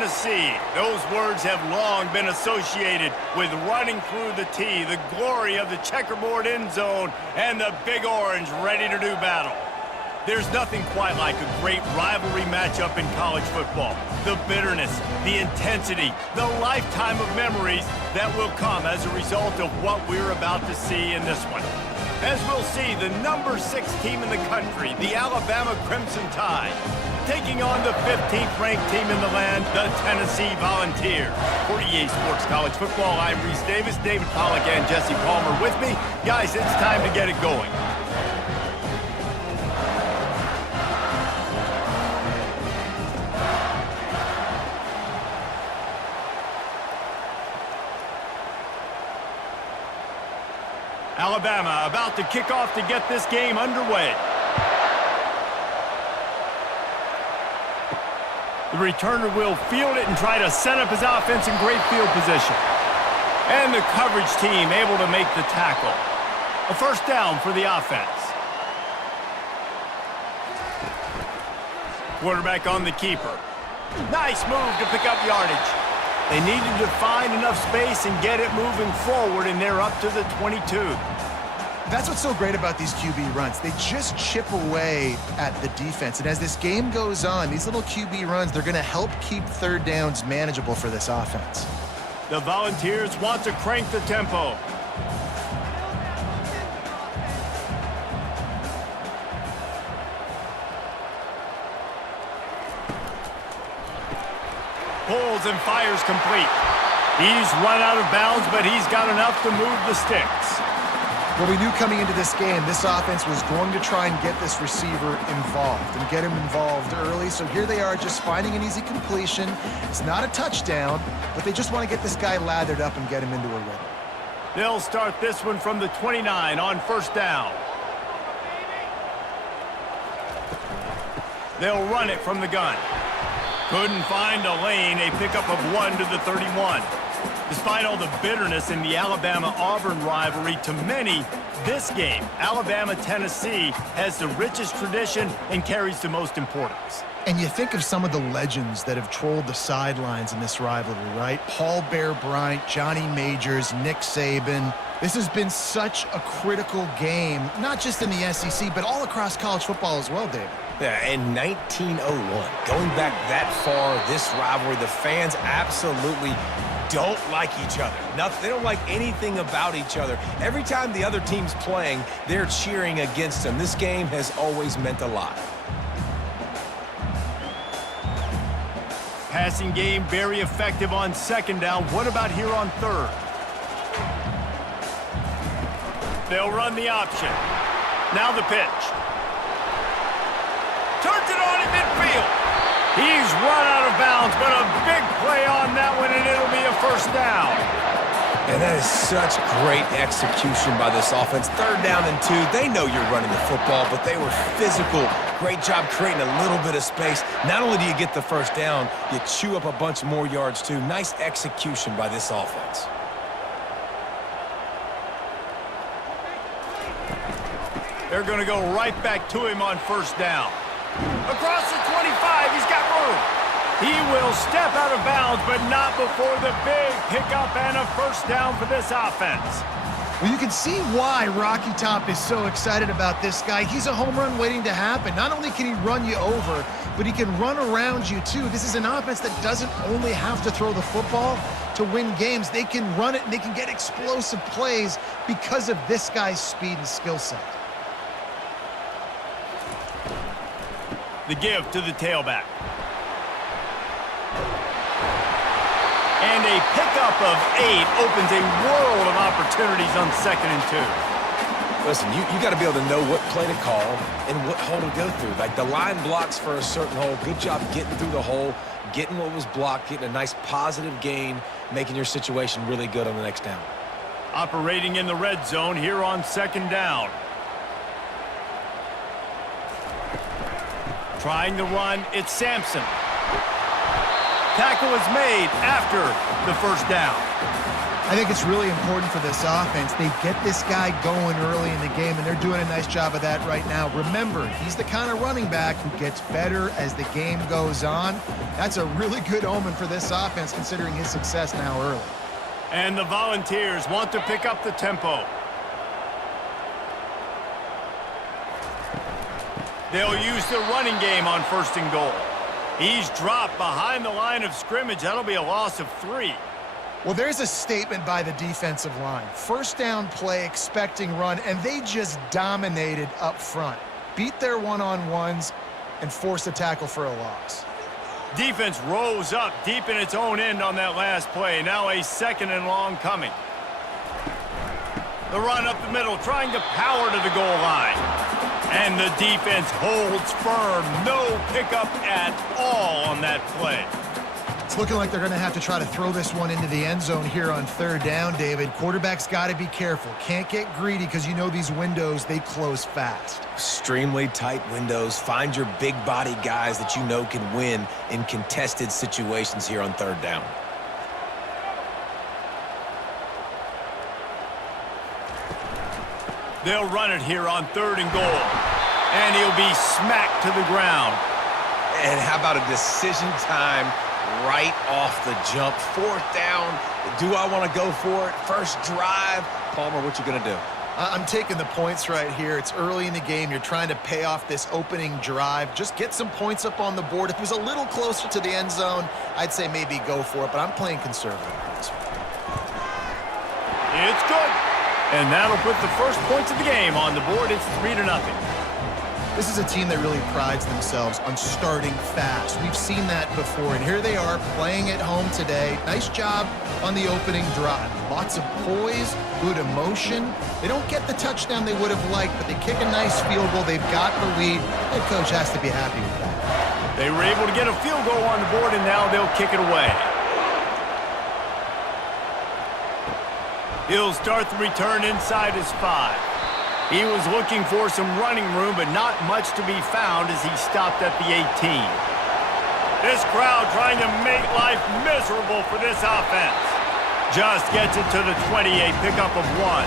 Tennessee. Those words have long been associated with running through the tee, the glory of the checkerboard end zone, and the Big Orange ready to do battle. There's nothing quite like a great rivalry matchup in college football. The bitterness, the intensity, the lifetime of memories that will come as a result of what we're about to see in this one. As we'll see, the number 6 team in the country, the Alabama Crimson Tide, taking on the 15th ranked team in the land, the Tennessee Volunteers. For EA Sports College Football, I'm Reese Davis, David Pollack and Jesse Palmer with me. Guys, it's time to get it going. Alabama about to kick off to get this game underway. The returner will field it and try to set up his offense in great field position. And the coverage team able to make the tackle. A first down for the offense. Quarterback on the keeper. Nice move to pick up yardage. They needed to find enough space and get it moving forward, and they're up to the 22. That's what's so great about these QB runs. They just chip away at the defense. And as this game goes on, these little QB runs, they're going to help keep third downs manageable for this offense. The Volunteers want to crank the tempo. Pulls and fires complete. He's run out of bounds, but he's got enough to move the sticks. Well, we knew coming into this game, this offense was going to try and get this receiver involved and get him involved early. So here they are just finding an easy completion. It's not a touchdown, but they just want to get this guy lathered up and get him into a rhythm. They'll start this one from the 29 on first down. They'll run it from the gun. Couldn't find a lane, a pickup of 1 to the 31. Despite all the bitterness in the Alabama-Auburn rivalry, to many, this game, Alabama-Tennessee, has the richest tradition and carries the most importance. And you think of some of the legends that have trolled the sidelines in this rivalry, right? Paul Bear Bryant, Johnny Majors, Nick Saban. This has been such a critical game, not just in the SEC, but all across college football as well, David. Yeah, in 1901, going back that far, this rivalry, the fans absolutely don't like each other. They don't like anything about each other. Every time the other team's playing, they're cheering against them. This game has always meant a lot. Passing game very effective on second down. What about here on third? They'll run the option. Now the pitch. Turns it on in midfield. He's run out of bounds, but a big play on that one, and it'll be a first down. And that is such great execution by this offense. Third down and 2. They know you're running the football, but they were physical. Great job creating a little bit of space. Not only do you get the first down, you chew up a bunch more yards, too. Nice execution by this offense. They're going to go right back to him on first down. Across the 25, he's got room. He will step out of bounds, but not before the big pickup and a first down for this offense. Well, you can see why Rocky Top is so excited about this guy. He's a home run waiting to happen. Not only can he run you over, but he can run around you, too. This is an offense that doesn't only have to throw the football to win games. They can run it, and they can get explosive plays because of this guy's speed and skill set. The give to the tailback. And a pickup of 8 opens a world of opportunities on 2nd and 2. Listen, you got to be able to know what play to call and what hole to go through. Like the line blocks for a certain hole. Good job getting through the hole, getting what was blocked, getting a nice positive gain, making your situation really good on the next down. Operating in the red zone here on 2nd down. Trying to run, it's Sampson. Tackle is made after the first down. I think it's really important for this offense. They get this guy going early in the game, and they're doing a nice job of that right now. Remember, he's the kind of running back who gets better as the game goes on. That's a really good omen for this offense, considering his success now early. And the Volunteers want to pick up the tempo. They'll use the running game on 1st and goal. He's dropped behind the line of scrimmage. That'll be a loss of 3. Well, there's a statement by the defensive line. 1st down play, expecting run, and they just dominated up front. Beat their one-on-ones and forced a tackle for a loss. Defense rose up deep in its own end on that last play. Now a 2nd and long coming. The run up the middle, trying to power to the goal line. And the defense holds firm. No pickup at all on that play. It's looking like they're going to have to try to throw this one into the end zone here on 3rd down, David. Quarterback's got to be careful. Can't get greedy because you know these windows, they close fast. Extremely tight windows. Find your big body guys that you know can win in contested situations here on 3rd down. They'll run it here on 3rd and goal. And he'll be smacked to the ground. And how about a decision time right off the jump? 4th down. Do I want to go for it? First drive. Palmer, what you going to do? I'm taking the points right here. It's early in the game. You're trying to pay off this opening drive. Just get some points up on the board. If it was a little closer to the end zone, I'd say maybe go for it, but I'm playing conservative on this one. It's good. And that'll put the first points of the game on the board. It's 3-0. This is a team that really prides themselves on starting fast. We've seen that before, and here they are playing at home today. Nice job on the opening drive. Lots of poise, good emotion. They don't get the touchdown they would have liked, but they kick a nice field goal. They've got the lead. Head coach has to be happy with that. They were able to get a field goal on the board, and now they'll kick it away. He'll start the return inside his 5. He was looking for some running room, but not much to be found as he stopped at the 18. This crowd trying to make life miserable for this offense. Just gets it to the 20, a pickup of 1.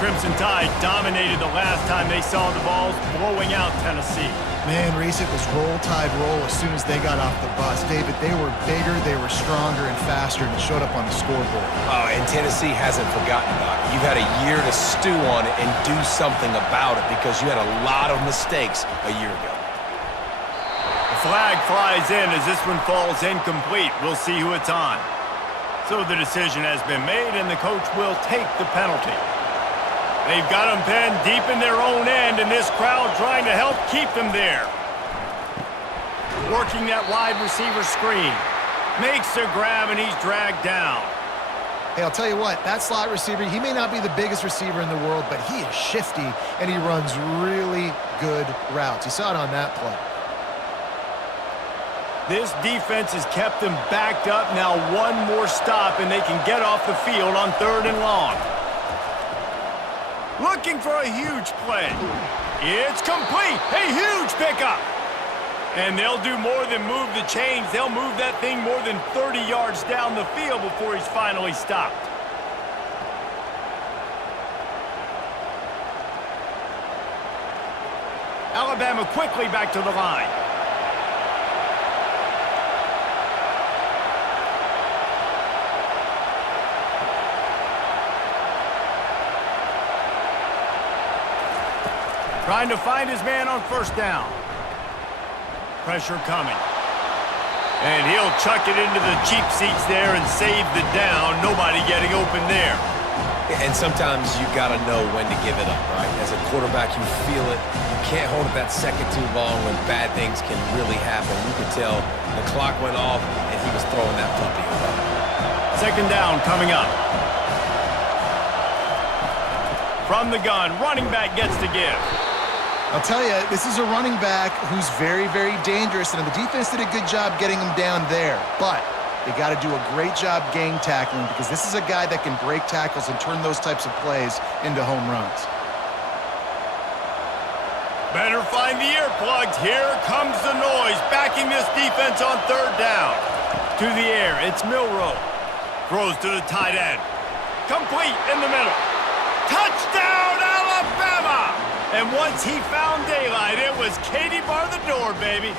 Crimson Tide dominated the last time they saw the Vols, blowing out Tennessee. Man, Reese, it was roll tide roll as soon as they got off the bus. David, they were bigger, they were stronger and faster, and it showed up on the scoreboard. Oh, and Tennessee hasn't forgotten about it. You've had a year to stew on it and do something about it because you had a lot of mistakes a year ago. The flag flies in as this one falls incomplete. We'll see who it's on. So the decision has been made, and the coach will take the penalty. They've got them pinned deep in their own end, and this crowd trying to help keep them there. Working that wide receiver screen. Makes the grab, and he's dragged down. Hey, I'll tell you what, that slot receiver, he may not be the biggest receiver in the world, but he is shifty, and he runs really good routes. You saw it on that play. This defense has kept them backed up. Now one more stop, and they can get off the field on 3rd and long. Looking for a huge play. It's complete. A huge pickup. And they'll do more than move the chains. They'll move that thing more than 30 yards down the field before he's finally stopped. Alabama quickly back to the line. Trying to find his man on 1st down. Pressure coming. And he'll chuck it into the cheap seats there and save the down. Nobody getting open there. And sometimes you got to know when to give it up, right? As a quarterback, you feel it. You can't hold it that second too long when bad things can really happen. You could tell the clock went off and he was throwing that puppy away. 2nd down coming up. From the gun, running back gets to give. I'll tell you, this is a running back who's very, very dangerous, and the defense did a good job getting him down there. But they got to do a great job gang tackling because this is a guy that can break tackles and turn those types of plays into home runs. Better find the earplugs. Here comes the noise, backing this defense on 3rd down. To the air, it's Milroe. Throws to the tight end. complete in the middle. Touchdown, Alabama! And once he found daylight, it was Katie bar the door, baby.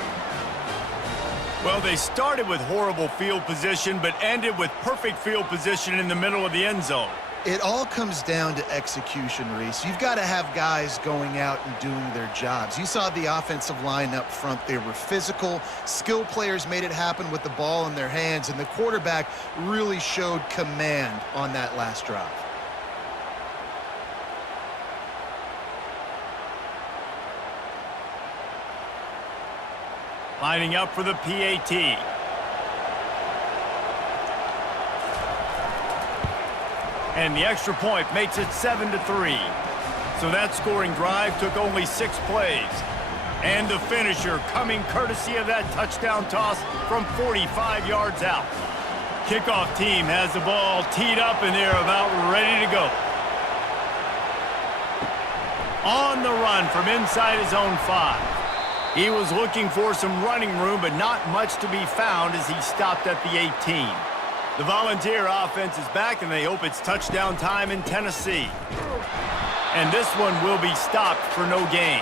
Well, they started with horrible field position, but ended with perfect field position in the middle of the end zone. It all comes down to execution, Reese. You've got to have guys going out and doing their jobs. You saw the offensive line up front. They were physical. Skill players made it happen with the ball in their hands, and the quarterback really showed command on that last drive. Lining up for the PAT. And the extra point makes it 7-3. So that scoring drive took only 6 plays. And the finisher coming courtesy of that touchdown toss from 45 yards out. Kickoff team has the ball teed up and they're about ready to go. On the run from inside his own 5. He was looking for some running room, but not much to be found as he stopped at the 18. The Volunteer offense is back, and they hope it's touchdown time in Tennessee. And this one will be stopped for no gain.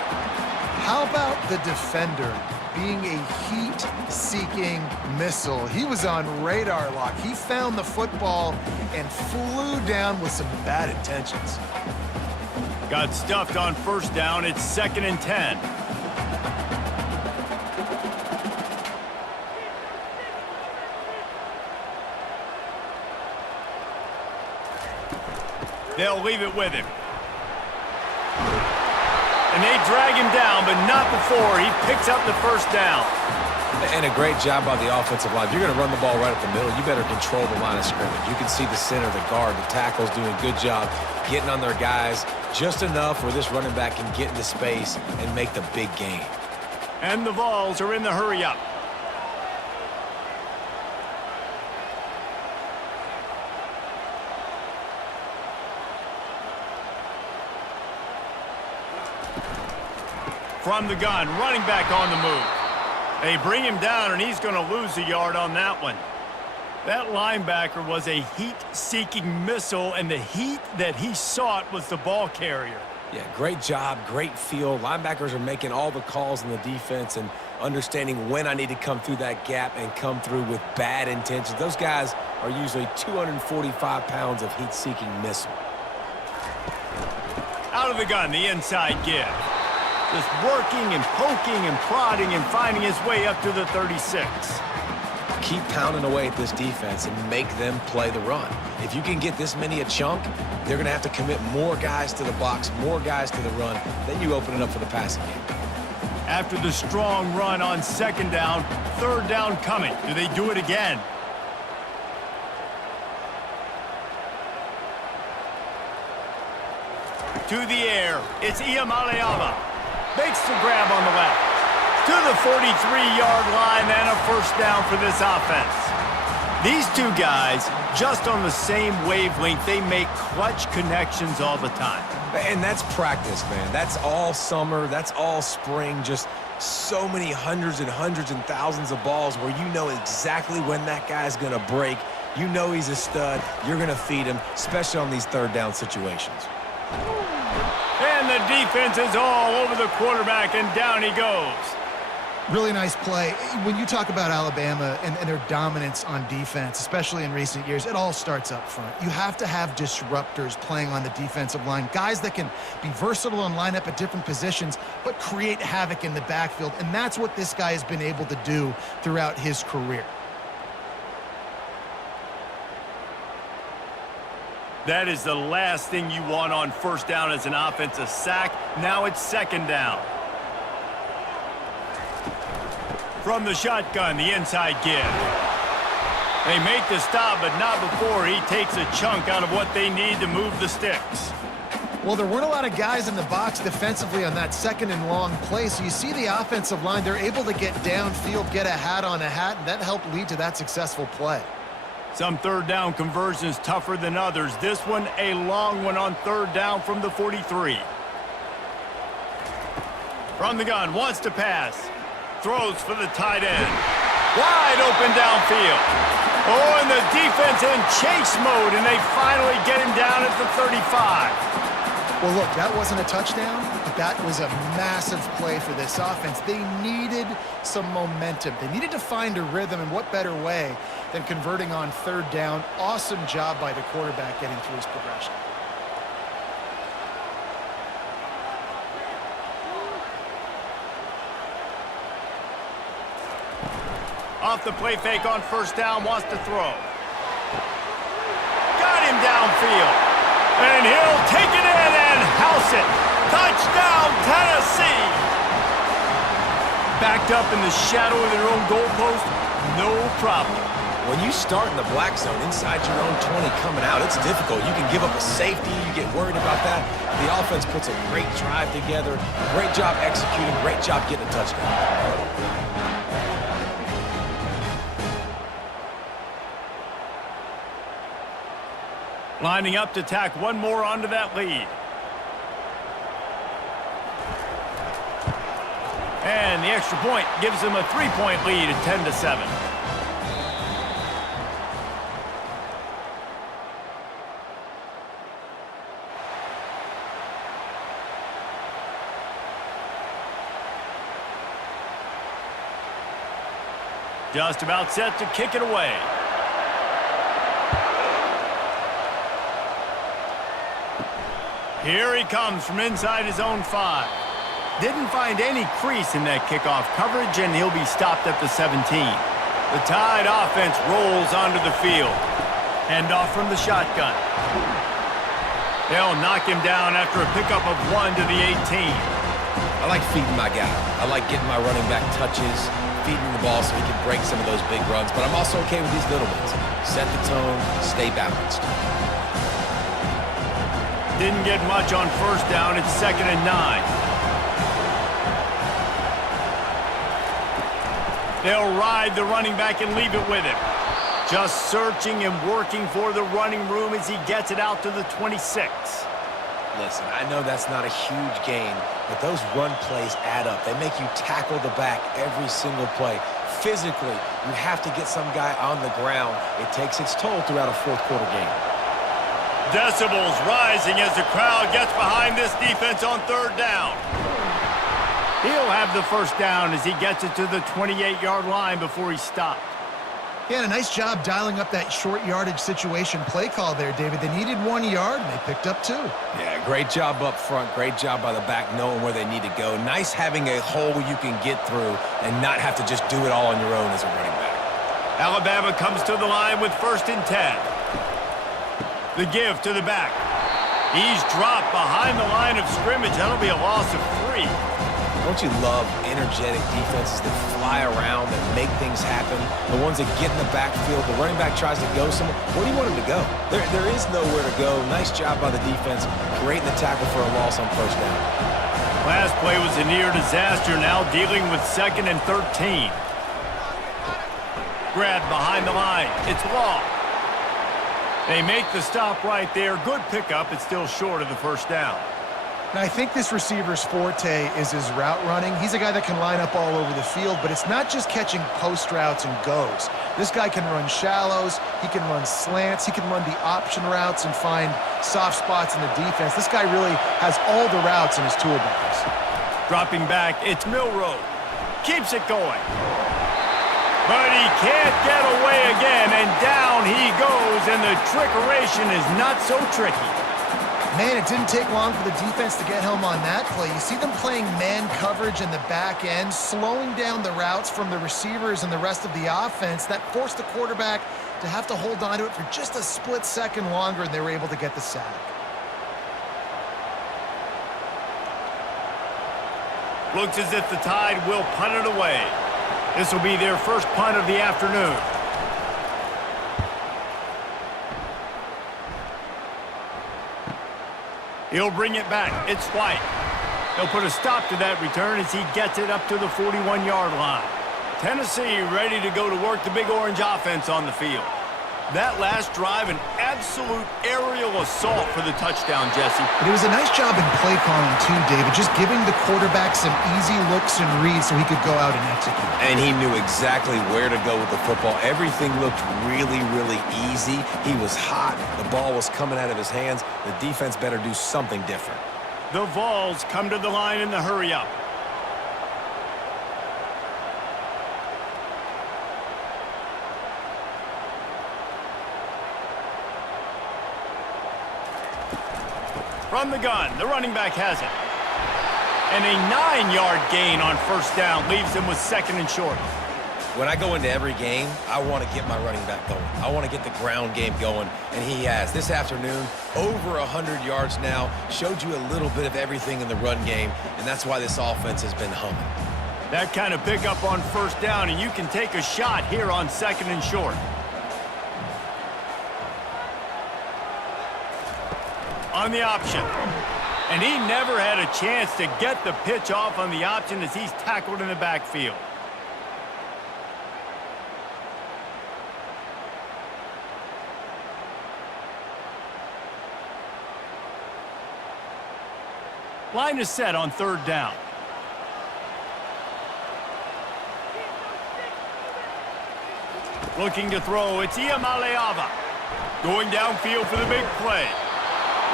How about the defender being a heat-seeking missile? He was on radar lock. He found the football and flew down with some bad intentions. Got stuffed on first down. It's 2nd and 10. They'll leave it with him. And they drag him down, but not before he picks up the first down. And a great job by the offensive line. If you're going to run the ball right up the middle, you better control the line of scrimmage. You can see the center, the guard, the tackles doing a good job getting on their guys just enough where this running back can get into space and make the big game. And the Vols are in the hurry-up. From the gun, running back on the move. They bring him down, and he's going to lose a yard on that one. That linebacker was a heat-seeking missile, and the heat that he sought was the ball carrier. Yeah, great job, great feel. Linebackers are making all the calls in the defense and understanding when I need to come through that gap and come through with bad intentions. Those guys are usually 245 pounds of heat-seeking missile. Out of the gun, the inside give. Just working and poking and prodding and finding his way up to the 36. Keep pounding away at this defense and make them play the run. If you can get this many a chunk, they're going to have to commit more guys to the box, more guys to the run. Then you open it up for the passing game. After the strong run on 2nd down, 3rd down coming. Do they do it again? To the air, it's Iamaleava. Makes the grab on the left. To the 43-yard line and a first down for this offense. These two guys, just on the same wavelength, they make clutch connections all the time. And that's practice, man. That's all summer. That's all spring. Just so many hundreds and thousands of balls where you know exactly when that guy's going to break. You know he's a stud. You're going to feed him, especially on these 3rd down situations. And the defense is all over the quarterback, and down he goes. Really nice play. When you talk about Alabama and their dominance on defense, especially in recent years, it all starts up front. You have to have disruptors playing on the defensive line, guys that can be versatile and line up at different positions, but create havoc in the backfield, and that's what this guy has been able to do throughout his career. That is the last thing you want on first down as an offensive sack. Now it's 2nd down. From the shotgun, the inside give. They make the stop, but not before he takes a chunk out of what they need to move the sticks. Well, there weren't a lot of guys in the box defensively on that 2nd and long play, so you see the offensive line, they're able to get downfield, get a hat on a hat, and that helped lead to that successful play. Some 3rd down conversions tougher than others. This one, a long one on 3rd down from the 43. From the gun, wants to pass. Throws for the tight end. Wide open downfield. Oh, and the defense in chase mode, and they finally get him down at the 35. Well, look, that wasn't a touchdown, but that was a massive play for this offense. They needed some momentum. They needed to find a rhythm, and what better way than converting on third down. Awesome job by the quarterback getting through his progression. Off the play fake on first down, wants to throw. Got him downfield. And he'll take it in and house it. Touchdown, Tennessee. Backed up in the shadow of their own goalpost, no problem. When you start in the black zone inside your own 20 coming out, it's difficult. You can give up a safety. You get worried about that. The offense puts a great drive together. Great job executing. Great job getting a touchdown. Lining up to tack one more onto that lead. And the extra point gives them a 3-point lead at 10-7. Just about set to kick it away. Here he comes from inside his own 5. Didn't find any crease in that kickoff coverage, and he'll be stopped at the 17. The Tide offense rolls onto the field. Handoff from the shotgun. They'll knock him down after a pickup of 1 to the 18. I like feeding my guy. I like getting my running back touches, feeding the ball so he can break some of those big runs, but I'm also okay with these little ones. Set the tone, stay balanced. Didn't get much on first down. It's 2nd and 9. They'll ride the running back and leave it with him. Just searching and working for the running room as he gets it out to the 26. Listen, I know that's not a huge gain, but those run plays add up. They make you tackle the back every single play. Physically, you have to get some guy on the ground. It takes its toll throughout a fourth-quarter game. Decibels rising as the crowd gets behind this defense on third down. He'll have the first down as he gets it to the 28-yard line before he stopped. He had a nice job dialing up that short yardage situation play call there, David. They needed 1 yard, and they picked up 2. Yeah, great job up front. Great job by the back knowing where they need to go. Nice having a hole you can get through and not have to just do it all on your own as a running back. Alabama comes to the line with 1st and 10. The give to the back. He's dropped behind the line of scrimmage. That'll be a loss of 3. Don't you love energetic defenses that fly around, that make things happen? The ones that get in the backfield, the running back tries to go somewhere. Where do you want him to go? There is nowhere to go. Nice job by the defense, creating the tackle for a loss on first down. Last play was a near disaster, now dealing with 2nd and 13. Grabbed behind the line. It's Law. They make the stop right there. Good pickup. It's still short of the first down. Now, I think this receiver's forte is his route running. He's a guy that can line up all over the field, but it's not just catching post routes and goes. This guy can run shallows, he can run slants, he can run the option routes and find soft spots in the defense. This guy really has all the routes in his toolbox. Dropping back, it's Milroe. Keeps it going. But he can't get away again, and down he goes, and the trickeration is not so tricky. Man, it didn't take long for the defense to get home on that play. You see them playing man coverage in the back end, slowing down the routes from the receivers and the rest of the offense. That forced the quarterback to have to hold on to it for just a split second longer, and they were able to get the sack. Looks as if the Tide will punt it away. This will be their first punt of the afternoon. He'll bring it back. It's White. He'll put a stop to that return as he gets it up to the 41-yard line. Tennessee ready to go to work the Big Orange offense on the field. That last drive, an absolute aerial assault for the touchdown, Jesse. But it was a nice job in play calling too, David, just giving the quarterback some easy looks and reads so he could go out and execute. And he knew exactly where to go with the football. Everything looked really, really easy. He was hot. The ball was coming out of his hands. The defense better do something different. The Vols come to the line in the hurry-up. From the gun, the running back has it. And a 9-yard gain on first down leaves him with 2nd and short. When I go into every game, I want to get my running back going. I want to get the ground game going, and he has. This afternoon, over 100 yards now, showed you a little bit of everything in the run game, and that's why this offense has been humming. That kind of pickup on first down, and you can take a shot here on 2nd and short. On the option. And he never had a chance to get the pitch off on the option as he's tackled in the backfield. Line is set on 3rd down. Looking to throw, it's Iamaleava. Going downfield for the big play.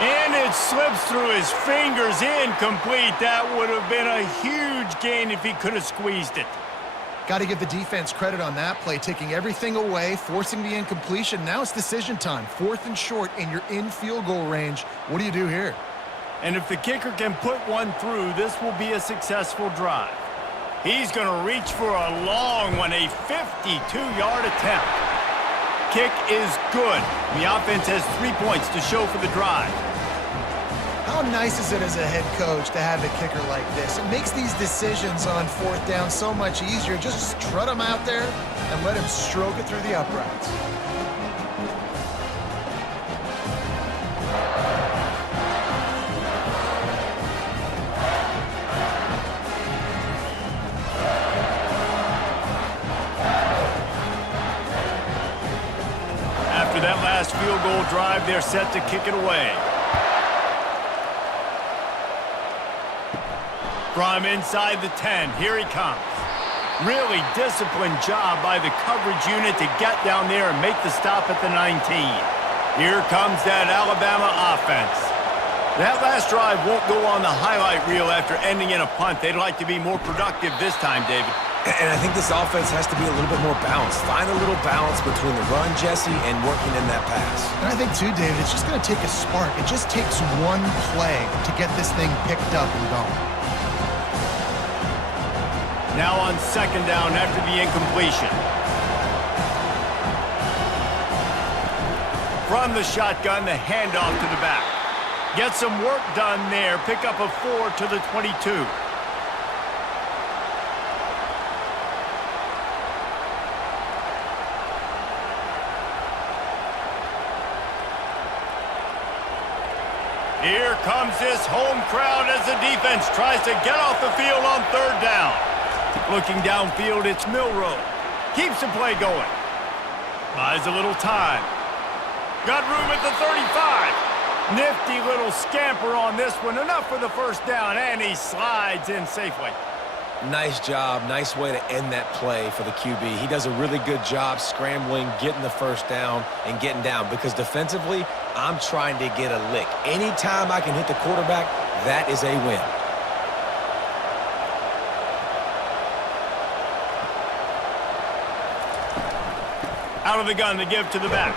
And it slips through his fingers, incomplete. That would have been a huge gain if he could have squeezed it. Got to give the defense credit on that play, taking everything away, forcing the incompletion. Now it's decision time. 4th and short, and you're in field goal range. What do you do here? And if the kicker can put one through, this will be a successful drive. He's going to reach for a long one, a 52-yard attempt. Kick is good. The offense has 3 points to show for the drive. How nice is it as a head coach to have a kicker like this? It makes these decisions on 4th down so much easier. Just strut him out there and let him stroke it through the uprights. After that last field goal drive, they're set to kick it away. From inside the 10, here he comes. Really disciplined job by the coverage unit to get down there and make the stop at the 19. Here comes that Alabama offense. That last drive won't go on the highlight reel after ending in a punt. They'd like to be more productive this time, David. And I think this offense has to be a little bit more balanced. Find a little balance between the run, Jesse, and working in that pass. And I think, too, David, it's just going to take a spark. It just takes one play to get this thing picked up and going. Now on 2nd down after the incompletion. From the shotgun, the handoff to the back. Get some work done there. Pick up a 4 to the 22. Here comes this home crowd as the defense tries to get off the field on 3rd down. Looking downfield, it's Milrow. Keeps the play going. Buys a little time. Got room at the 35. Nifty little scamper on this one. Enough for the first down, and he slides in safely. Nice job. Nice way to end that play for the QB. He does a really good job scrambling, getting the first down, and getting down. Because defensively, I'm trying to get a lick. Anytime I can hit the quarterback, that is a win. Out of the gun to give to the back.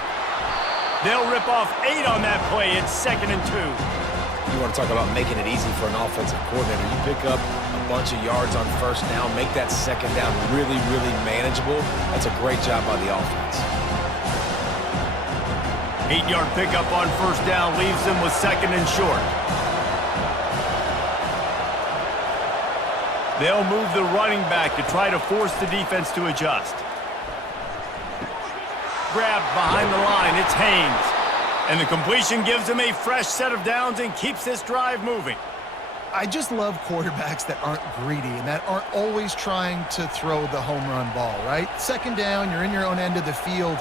They'll rip off 8 on that play. It's 2nd and 2. You want to talk about making it easy for an offensive coordinator. You pick up a bunch of yards on first down, make that 2nd down really, really manageable. That's a great job by the offense. 8-yard pickup on first down leaves them with 2nd and short. They'll move the running back to try to force the defense to adjust. Grabbed behind the line, it's Haynes. And the completion gives him a fresh set of downs and keeps this drive moving. I just love quarterbacks that aren't greedy and that aren't always trying to throw the home run ball, right? 2nd down, you're in your own end of the field.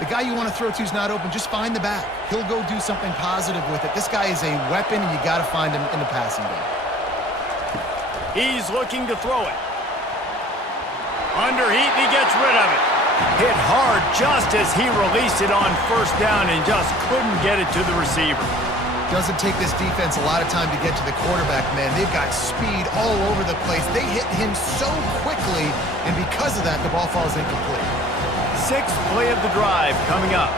The guy you want to throw to is not open. Just find the back. He'll go do something positive with it. This guy is a weapon, and you got to find him in the passing game. He's looking to throw it. Under heat, and he gets rid of it. Hit hard just as he released it on first down and just couldn't get it to the receiver. Doesn't take this defense a lot of time to get to the quarterback, man. They've got speed all over the place. They hit him so quickly, and because of that, the ball falls incomplete. Sixth play of the drive coming up.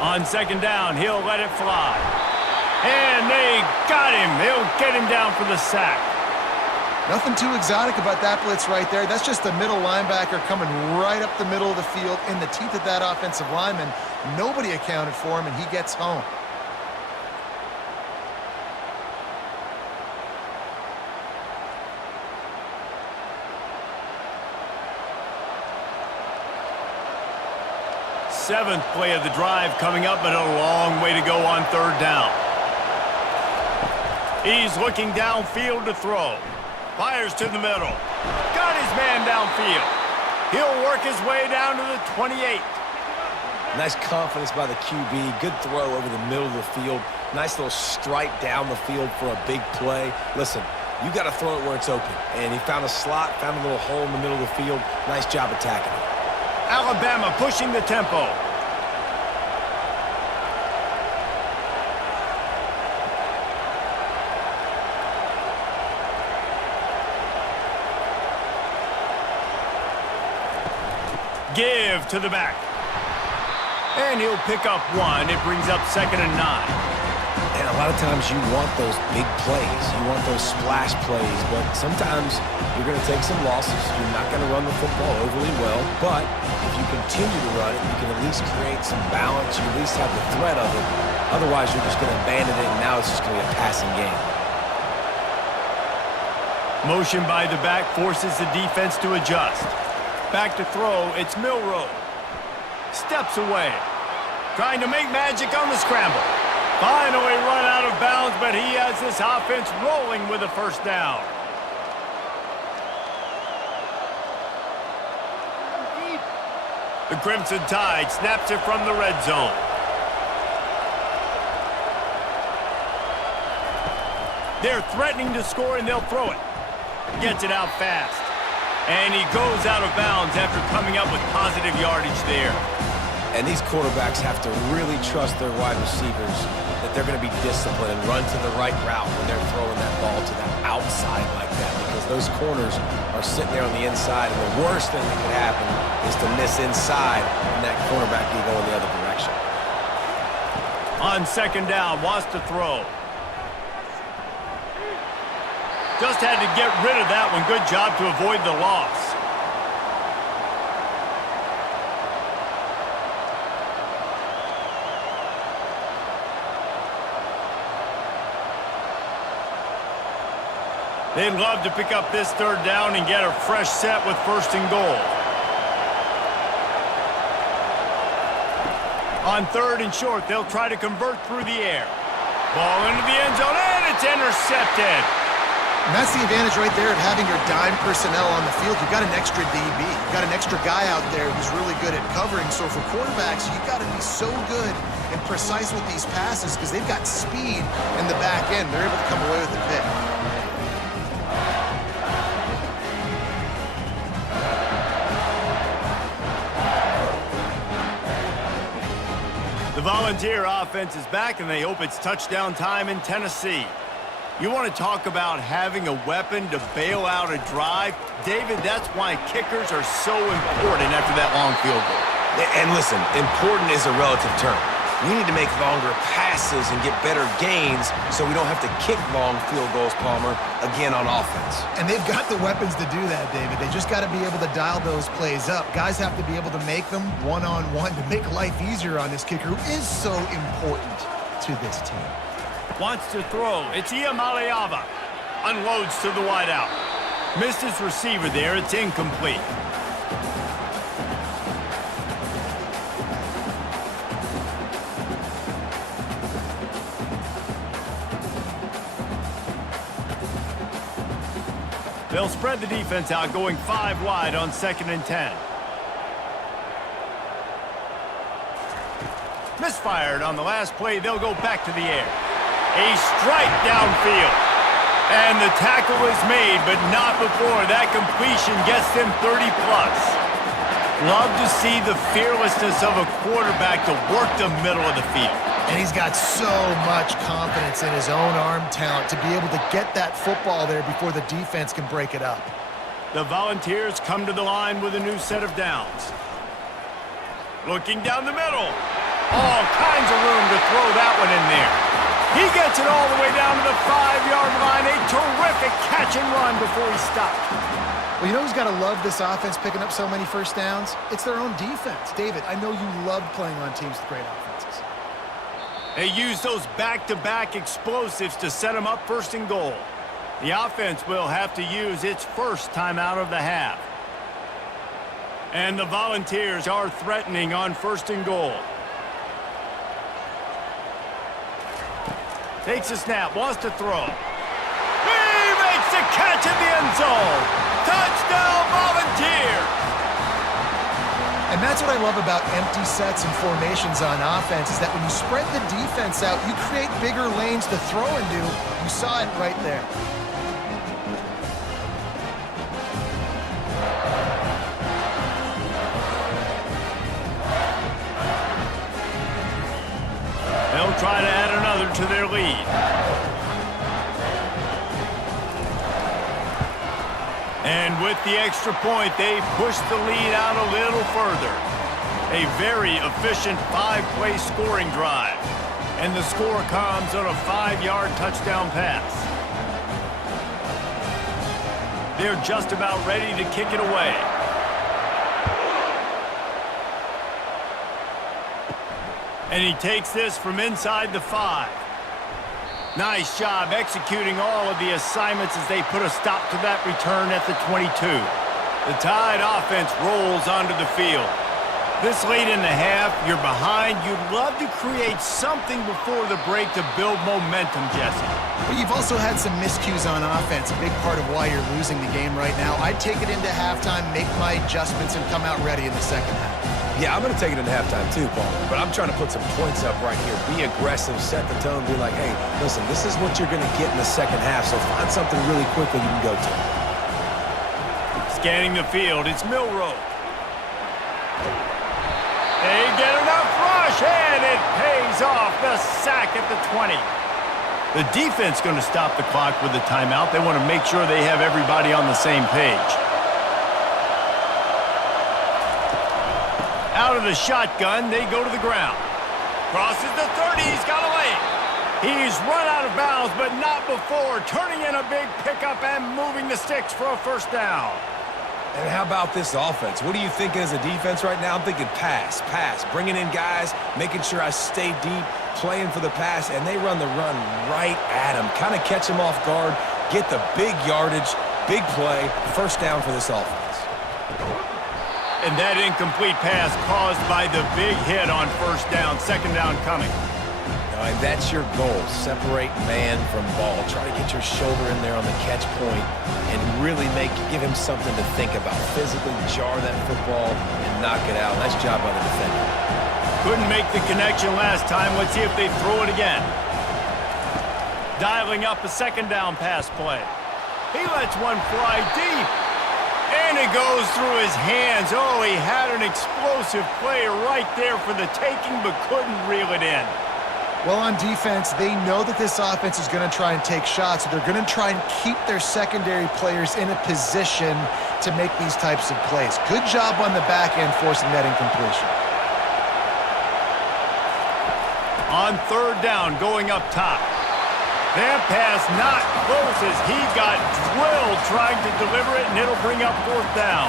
On second down, he'll let it fly. And they got him. They'll get him down for the sack. Nothing too exotic about that blitz right there. That's just the middle linebacker coming right up the middle of the field in the teeth of that offensive lineman. Nobody accounted for him, and he gets home. Seventh play of the drive coming up, but a long way to go on third down. He's looking downfield to throw. Fires to the middle. Got his man downfield. He'll work his way down to the 28. Nice confidence by the QB. Good throw over the middle of the field. Nice little strike down the field for a big play. Listen, you got to throw it where it's open. And he found a slot, found a little hole in the middle of the field. Nice job attacking it. Alabama pushing the tempo. Give to the back. And he'll pick up one. It brings up 2nd and 9. And a lot of times you want those big plays. You want those splash plays. But sometimes you're going to take some losses. You're not going to run the football overly well. But if you continue to run it, you can at least create some balance. You at least have the threat of it. Otherwise, you're just going to abandon it, and now it's just going to be a passing game. Motion by the back forces the defense to adjust. Back to throw, it's Milroe. Steps away. Trying to make magic on the scramble. Finally run out of bounds, but he has this offense rolling with a first down. The Crimson Tide snaps it from the red zone. They're threatening to score, and they'll throw it. Gets it out fast. And he goes out of bounds after coming up with positive yardage there. And these quarterbacks have to really trust their wide receivers that they're going to be disciplined and run to the right route when they're throwing that ball to the outside like that, because those corners are sitting there on the inside, and the worst thing that could happen is to miss inside and that cornerback can go in the other direction. On second down, wants to throw. Just had to get rid of that one. Good job to avoid the loss. They'd love to pick up this third down and get a fresh set with 1st and goal. On 3rd and short, they'll try to convert through the air. Ball into the end zone, and it's intercepted. And that's the advantage right there of having your dime personnel on the field. You've got an extra DB. You've got an extra guy out there who's really good at covering. So for quarterbacks, you've got to be so good and precise with these passes because they've got speed in the back end. They're able to come away with the pick. The Volunteer offense is back, and they hope it's touchdown time in Tennessee. You want to talk about having a weapon to bail out a drive? David, that's why kickers are so important after that long field goal. And listen, important is a relative term. We need to make longer passes and get better gains so we don't have to kick long field goals, Palmer, again on offense. And they've got the weapons to do that, David. They just got to be able to dial those plays up. Guys have to be able to make them one-on-one to make life easier on this kicker, who is so important to this team. Wants to throw. It's Iamaleava. Unloads to the wideout. Missed his receiver there. It's incomplete. They'll spread the defense out, going 5 wide on 2nd and 10. Misfired on the last play. They'll go back to the air. A strike downfield. And the tackle is made, but not before that completion gets them 30-plus. Love to see the fearlessness of a quarterback to work the middle of the field. And he's got so much confidence in his own arm talent to be able to get that football there before the defense can break it up. The Volunteers come to the line with a new set of downs. Looking down the middle. All kinds of room to throw that one in there. He gets it all the way down to the 5-yard line. A terrific catch and run before he stopped. Well, you know who's got to love this offense picking up so many first downs? It's their own defense. David, I know you love playing on teams with great offenses. They use those back-to-back explosives to set them up 1st and goal. The offense will have to use its first timeout of the half. And the Volunteers are threatening on 1st and goal. Takes a snap, wants to throw. He makes the catch in the end zone. Touchdown, Volunteers! And that's what I love about empty sets and formations on offense is that when you spread the defense out, you create bigger lanes to throw into. You saw it right there. They'll try to add another to their lead. And with the extra point, they push the lead out a little further. A very efficient 5-play scoring drive. And the score comes on a 5-yard touchdown pass. They're just about ready to kick it away. And he takes this from inside the 5. Nice job executing all of the assignments as they put a stop to that return at the 22. The Tide offense rolls onto the field. This late in the half, you're behind. You'd love to create something before the break to build momentum, Jesse. But you've also had some miscues on offense, a big part of why you're losing the game right now. I'd take it into halftime, make my adjustments, and come out ready in the second half. Yeah, I'm going to take it into halftime too, Paul. But I'm trying to put some points up right here. Be aggressive, set the tone, be like, hey, listen, this is what you're going to get in the second half, so find something really quickly you can go to. Scanning the field, it's Milroe. They get enough rush, and it pays off. The sack at the 20. The defense going to stop the clock with the timeout. They want to make sure they have everybody on the same page. Out of the shotgun, they go to the ground. Crosses the 30, he's got a lane. He's run out of bounds, but not before turning in a big pickup and moving the sticks for a 1st down. And how about this offense? What are you thinking as a defense right now? I'm thinking pass, bringing in guys, making sure I stay deep, playing for the pass, and they run the run right at him. Kind of catch him off guard, get the big yardage, big play, 1st down for this offense. And that incomplete pass caused by the big hit on 1st down, 2nd down coming. All right, that's your goal. Separate man from ball. Try to get your shoulder in there on the catch point and really give him something to think about. Physically jar that football and knock it out. Nice job by the defender. Couldn't make the connection last time. Let's see if they throw it again. Dialing up a 2nd down pass play. He lets one fly deep. And it goes through his hands. Oh, he had an explosive play right there for the taking, but couldn't reel it in. Well, on defense, they know that this offense is going to try and take shots, so they're going to try and keep their secondary players in a position to make these types of plays. Good job on the back end forcing that incompletion. On 3rd down, going up top. That pass not close as he got drilled trying to deliver it, and it'll bring up 4th down.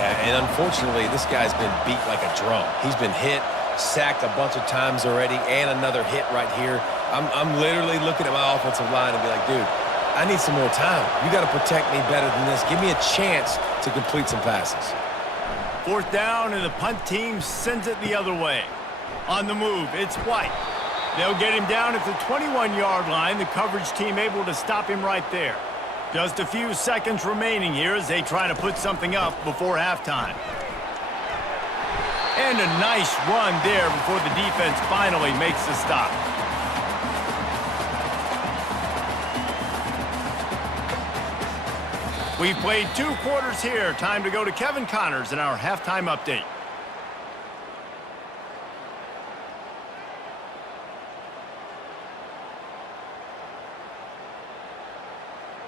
Yeah, and unfortunately, this guy's been beat like a drum. He's been hit, sacked a bunch of times already, and another hit right here. I'm literally looking at my offensive line and be like, dude, I need some more time. You got to protect me better than this. Give me a chance to complete some passes. 4th down, and the punt team sends it the other way. On the move, it's White. They'll get him down at the 21-yard line. The coverage team able to stop him right there. Just a few seconds remaining here as they try to put something up before halftime. And a nice run there before the defense finally makes the stop. We've played 2 quarters here. Time to go to Kevin Connors in our halftime update.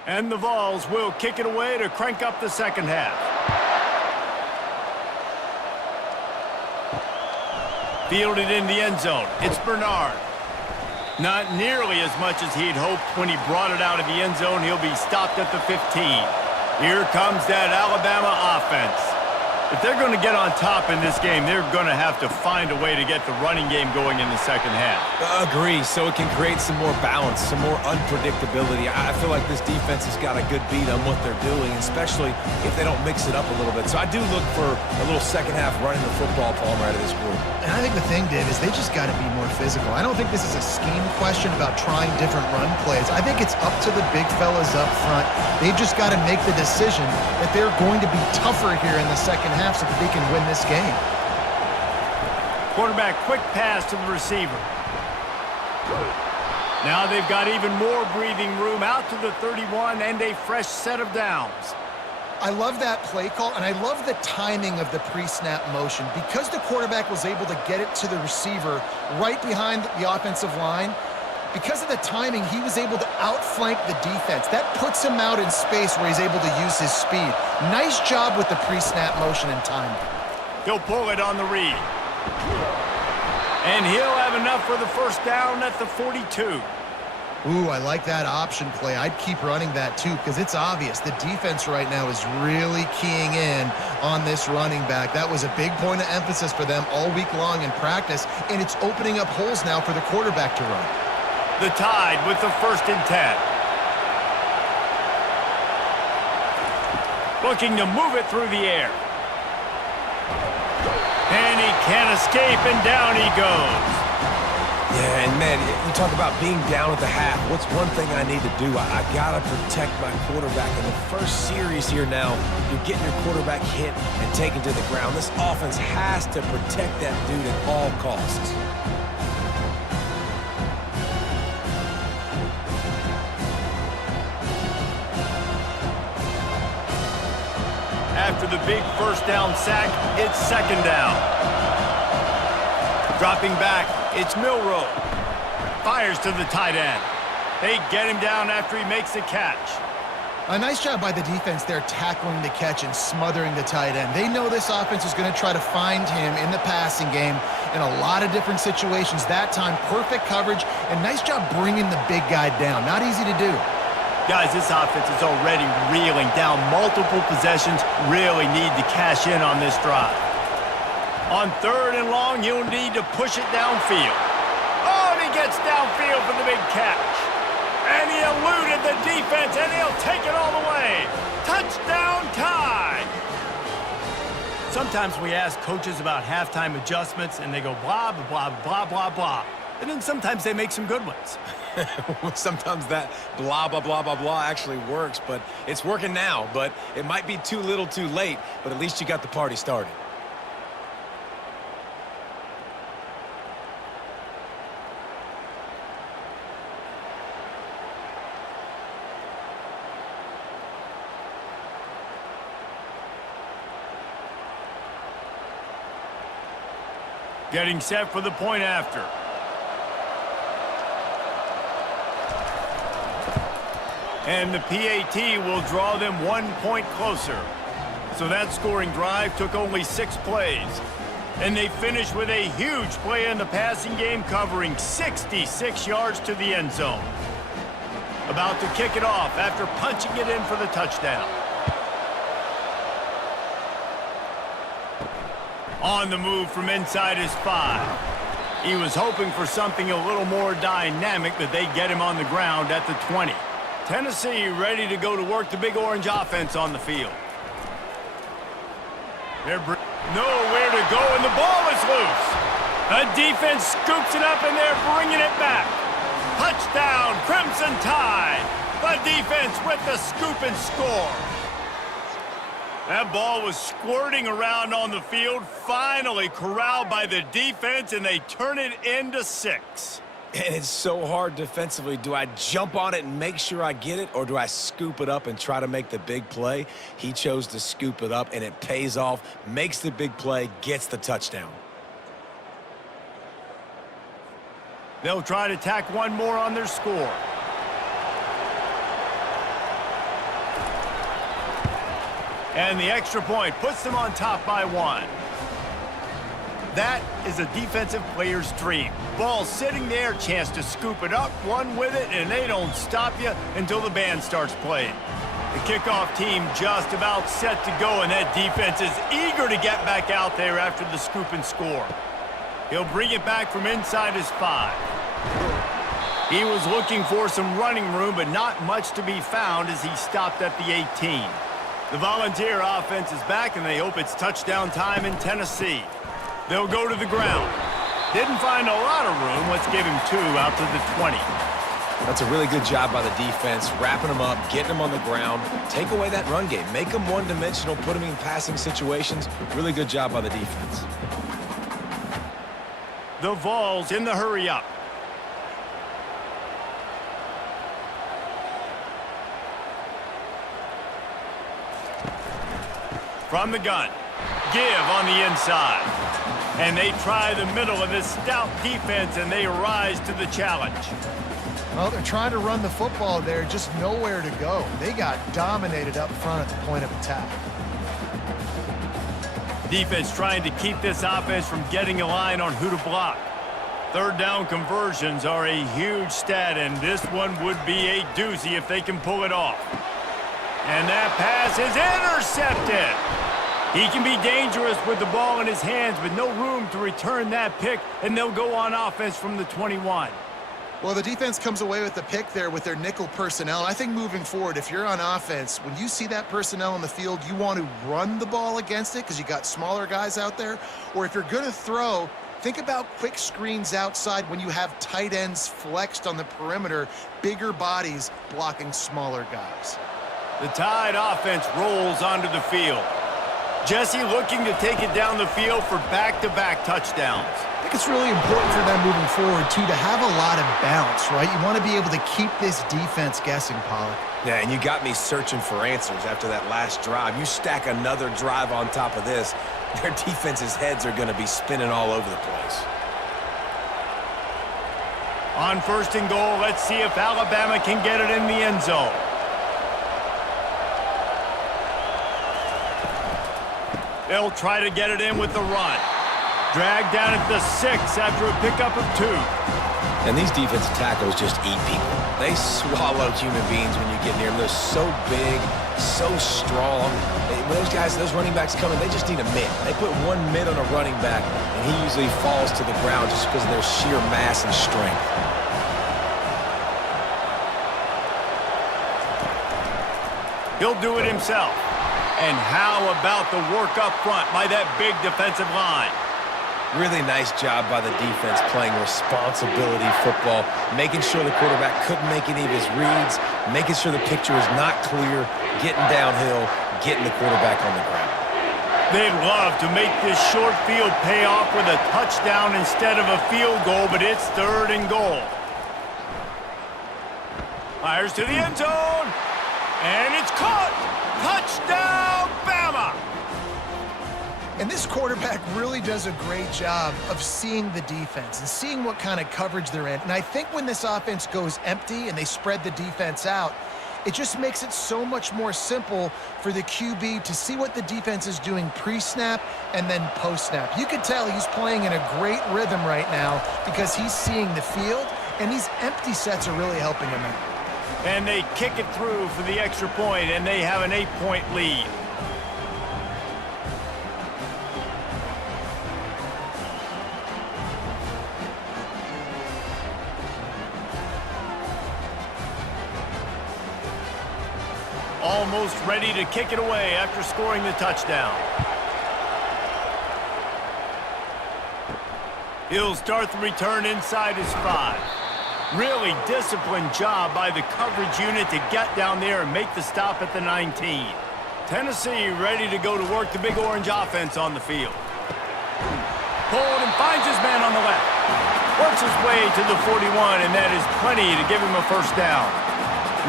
And the Vols will kick it away to crank up the second half. Fielded in the end zone. It's Bernard. Not nearly as much as he'd hoped when he brought it out of the end zone. He'll be stopped at the 15. Here comes that Alabama offense. If they're going to get on top in this game, they're going to have to find a way to get the running game going in the second half. Agree, so it can create some more balance, some more unpredictability. I feel like this defense has got a good beat on what they're doing, especially if they don't mix it up a little bit. So I do look for a little second half running the football, Palmer, out of this group. And I think the thing, Dave, is they just got to be more physical. I don't think this is a scheme question about trying different run plays. I think it's up to the big fellas up front. They've just got to make the decision that they're going to be tougher here in the second half so that they can win this game. Quarterback, quick pass to the receiver. Now they've got even more breathing room out to the 31 and a fresh set of downs. I love that play call, and I love the timing of the pre-snap motion. Because the quarterback was able to get it to the receiver right behind the offensive line, because of the timing, he was able to outflank the defense. That puts him out in space where he's able to use his speed. Nice job with the pre-snap motion and timing. He'll pull it on the read. And he'll have enough for the first down at the 42. Ooh, I like that option play. I'd keep running that too, because it's obvious the defense right now is really keying in on this running back. That was a big point of emphasis for them all week long in practice, and it's opening up holes now for the quarterback to run. The Tide with the 1st and 10. Looking to move it through the air. And he can't escape, and down he goes. Yeah, and man, you talk about being down at the half. What's one thing I need to do? I got to protect my quarterback. In the first series here now, you're getting your quarterback hit and taken to the ground. This offense has to protect that dude at all costs. After the big first down sack, it's second down. Dropping back, it's Milroe. Fires to the tight end. They get him down after he makes the catch. A nice job by the defense there tackling the catch and smothering the tight end. They know this offense is going to try to find him in the passing game in a lot of different situations. That time, perfect coverage, and nice job bringing the big guy down. Not easy to do. Guys, this offense is already reeling down multiple possessions. Really need to cash in on this drive. On 3rd and long, you'll need to push it downfield. Oh, and he gets downfield for the big catch. And he eluded the defense, and he'll take it all the way. Touchdown Tide! Sometimes we ask coaches about halftime adjustments, and they go blah, blah, blah, blah, blah, blah. And then sometimes they make some good ones. Sometimes that blah, blah, blah, blah, blah actually works, but it's working now. But it might be too little too late, but at least you got the party started. Getting set for the point after. And the PAT will draw them 1 point closer. So that scoring drive took only 6 plays. And they finished with a huge play in the passing game, covering 66 yards to the end zone. About to kick it off after punching it in for the touchdown. On the move from inside his 5. He was hoping for something a little more dynamic, but they get him on the ground at the 20. Tennessee ready to go to work the Big Orange offense on the field. They're nowhere to go, and the ball is loose. The defense scoops it up, and they're bringing it back. Touchdown, Crimson Tide. The defense with the scoop and score. That ball was squirting around on the field, finally corralled by the defense, and they turn it into 6. And it's so hard defensively. Do I jump on it and make sure I get it, or do I scoop it up and try to make the big play? He chose to scoop it up, and it pays off, makes the big play, gets the touchdown. They'll try to tack one more on their score. And the extra point puts them on top by 1. That is a defensive player's dream. Ball sitting there, chance to scoop it up, run with it, and they don't stop you until the band starts playing. The kickoff team just about set to go, and that defense is eager to get back out there after the scoop and score. He'll bring it back from inside his 5. He was looking for some running room, but not much to be found as he stopped at the 18. The Volunteer offense is back, and they hope it's touchdown time in Tennessee. They'll go to the ground. Didn't find a lot of room. Let's give him 2 out to the 20. That's a really good job by the defense, wrapping them up, getting them on the ground. Take away that run game. Make them one-dimensional, put them in passing situations. Really good job by the defense. The Vols in the hurry-up. From the gun. Give on the inside. And they try the middle of this stout defense, and they rise to the challenge. Well, they're trying to run the football there, just nowhere to go. They got dominated up front at the point of attack. Defense trying to keep this offense from getting a line on who to block. Third down conversions are a huge stat, and this one would be a doozy if they can pull it off. And that pass is intercepted. He can be dangerous with the ball in his hands, but no room to return that pick, and they'll go on offense from the 21. Well, the defense comes away with the pick there with their nickel personnel. I think moving forward, if you're on offense, when you see that personnel on the field, you want to run the ball against it because you got smaller guys out there. Or if you're going to throw, think about quick screens outside when you have tight ends flexed on the perimeter, bigger bodies blocking smaller guys. The Tide offense rolls onto the field. Jesse looking to take it down the field for back-to-back touchdowns. I think it's really important for them moving forward, too, to have a lot of bounce, right? You want to be able to keep this defense guessing, Pollard. Yeah, and you got me searching for answers after that last drive. You stack another drive on top of this, their defense's heads are going to be spinning all over the place. On 1st and goal, let's see if Alabama can get it in the end zone. They'll try to get it in with the run. Dragged down at the 6 after a pickup of 2. And these defensive tackles just eat people. They swallow human beings when you get near them. They're so big, so strong. When those guys, those running backs come in, they just need a mid. They put one mid on a running back, and he usually falls to the ground just because of their sheer mass and strength. He'll do it himself. And how about the work up front by that big defensive line? Really nice job by the defense playing responsibility football, making sure the quarterback couldn't make any of his reads, making sure the picture is not clear, getting downhill, getting the quarterback on the ground. They'd love to make this short field pay off with a touchdown instead of a field goal, but it's 3rd and goal. Fires to the end zone, and it's caught! Touchdown, Bama! And this quarterback really does a great job of seeing the defense and seeing what kind of coverage they're in. And I think when this offense goes empty and they spread the defense out, it just makes it so much more simple for the QB to see what the defense is doing pre-snap and then post-snap. You could tell he's playing in a great rhythm right now because he's seeing the field, and these empty sets are really helping him out. And they kick it through for the extra point, and they have an 8-point lead. Almost ready to kick it away after scoring the touchdown. He'll start the return inside his 5. Really disciplined job by the coverage unit to get down there and make the stop at the 19. Tennessee ready to go to work the Big Orange offense on the field. Pulled and finds his man on the left. Works his way to the 41, and that is plenty to give him a first down.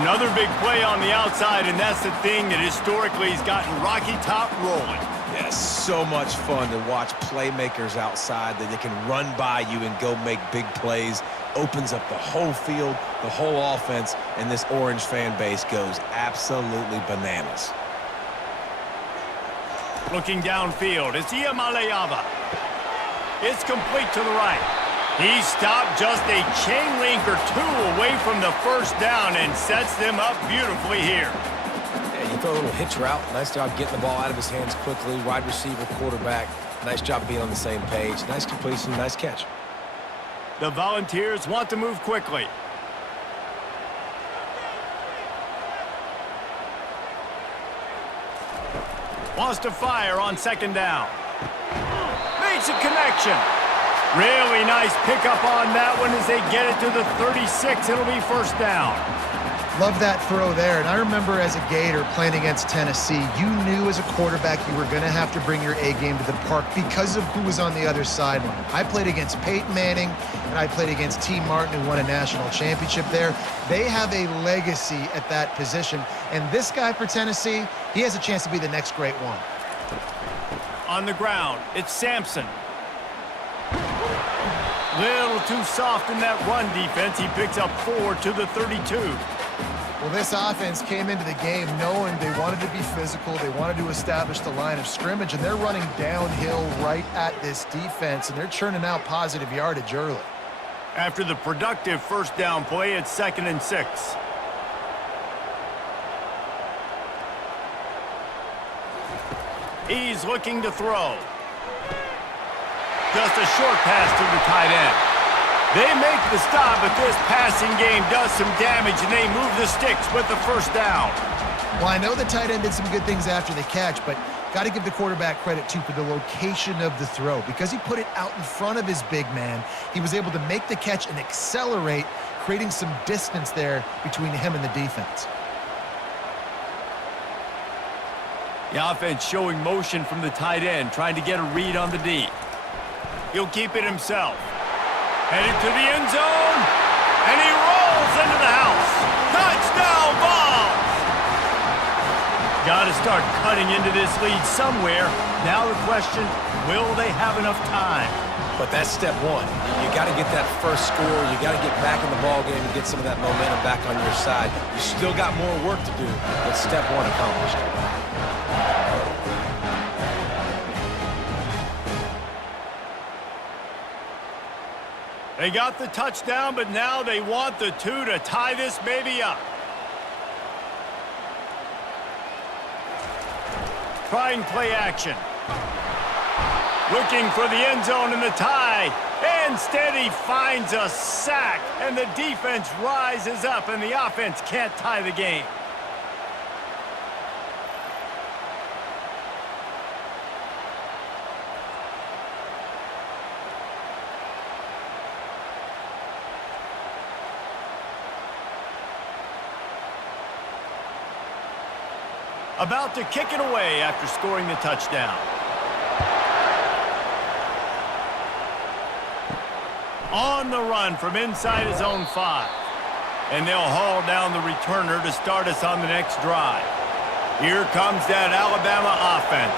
Another big play on the outside, and that's the thing that historically has gotten Rocky Top rolling. Yes, so much fun to watch playmakers outside that they can run by you and go make big plays. Opens up the whole field, the whole offense, and this Orange fan base goes absolutely bananas. Looking downfield, it's Iamaleava. It's complete to the right. He stopped just a chain link or two away from the first down and sets them up beautifully here. Yeah, you throw a little hitch route. Nice job getting the ball out of his hands quickly. Wide receiver, quarterback. Nice job being on the same page. Nice completion, nice catch. The Volunteers want to move quickly. Wants to fire on second down. Makes a connection. Really nice pickup on that one as they get it to the 36. It'll be first down. Love that throw there. And I remember as a Gator playing against Tennessee, you knew as a quarterback you were going to have to bring your A game to the park because of who was on the other sideline. I played against Peyton Manning, and I played against T. Martin, who won a national championship there. They have a legacy at that position. And this guy for Tennessee, he has a chance to be the next great one. On the ground, it's Sampson. Little too soft in that run defense. He picks up 4 to the 32. Well, this offense came into the game knowing they wanted to be physical, they wanted to establish the line of scrimmage, and they're running downhill right at this defense, and they're churning out positive yardage early. After the productive first down play, it's 2nd and 6. He's looking to throw. Just a short pass to the tight end. They make the stop, but this passing game does some damage, and they move the sticks with the first down. Well, I know the tight end did some good things after the catch, but got to give the quarterback credit, too, for the location of the throw. Because he put it out in front of his big man, he was able to make the catch and accelerate, creating some distance there between him and the defense. The offense showing motion from the tight end, trying to get a read on the D. He'll keep it himself. Headed to the end zone, and he rolls into the house. Touchdown Vols! Got to start cutting into this lead somewhere. Now the question, will they have enough time? But that's step one. You got to get that first score. You got to get back in the ball game and get some of that momentum back on your side. You still got more work to do, but step one accomplished. They got the touchdown, but now they want the 2 to tie this baby up. Trying play action. Looking for the end zone and the tie. Instead, he finds a sack, and the defense rises up, and the offense can't tie the game. About to kick it away after scoring the touchdown. On the run from inside his own 5. And they'll haul down the returner to start us on the next drive. Here comes that Alabama offense.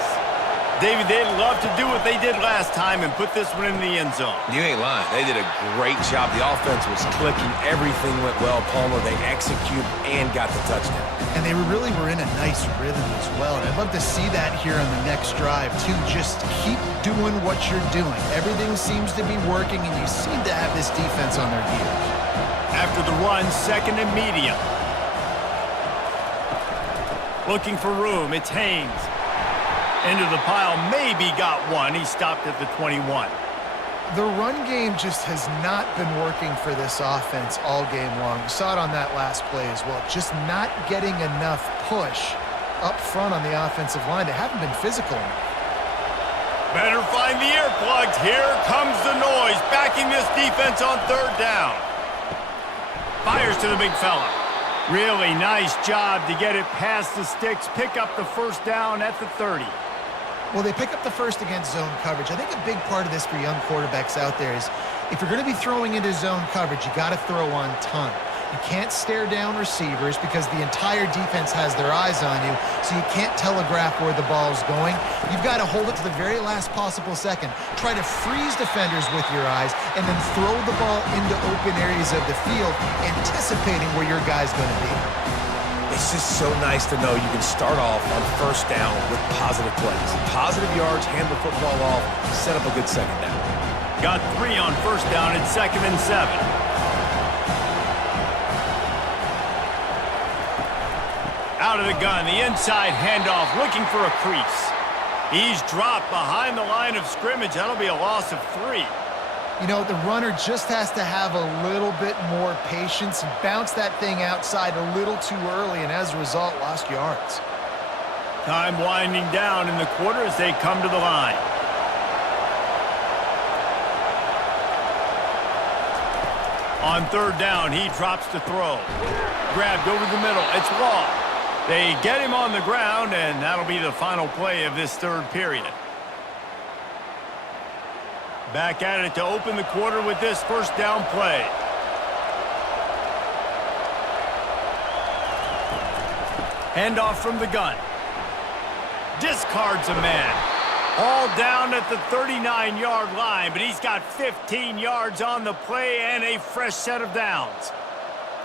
David, they'd love to do what they did last time and put this one in the end zone. You ain't lying. They did a great job. The offense was clicking. Everything went well. Palmer, they executed and got the touchdown. And they really were in a nice rhythm as well. And I'd love to see that here on the next drive, too. Just keep doing what you're doing. Everything seems to be working, and you seem to have this defense on their heels. After the run, 2nd and medium. Looking for room. It's Haynes. Into the pile, maybe got one. He stopped at the 21. The run game just has not been working for this offense all game long. You saw it on that last play as well. Just not getting enough push up front on the offensive line. They haven't been physical enough. Better find the earplugs. Here comes the noise, backing this defense on 3rd down. Fires to the big fella. Really nice job to get it past the sticks, pick up the first down at the 30. Well, they pick up the first against zone coverage. I think a big part of this for young quarterbacks out there is if you're going to be throwing into zone coverage, you got to throw on time. You can't stare down receivers because the entire defense has their eyes on you, so you can't telegraph where the ball's going. You've got to hold it to the very last possible second. Try to freeze defenders with your eyes and then throw the ball into open areas of the field, anticipating where your guy's going to be. It's just so nice to know you can start off on first down with positive plays. Positive yards, hand the football off, set up a good second down. Got 3 on first down and 2nd and 7. Out of the gun, the inside handoff, looking for a crease. He's dropped behind the line of scrimmage. That'll be a loss of 3. You know, the runner just has to have a little bit more patience and bounce that thing outside a little too early, and as a result, lost yards. Time winding down in the quarter as they come to the line. On third down, he drops to throw. Grabbed over the middle. It's Law. They get him on the ground, and that'll be the final play of this third period. Back at it to open the quarter with this first down play. Handoff from the gun. Discards a man. All down at the 39-yard line, but he's got 15 yards on the play and a fresh set of downs.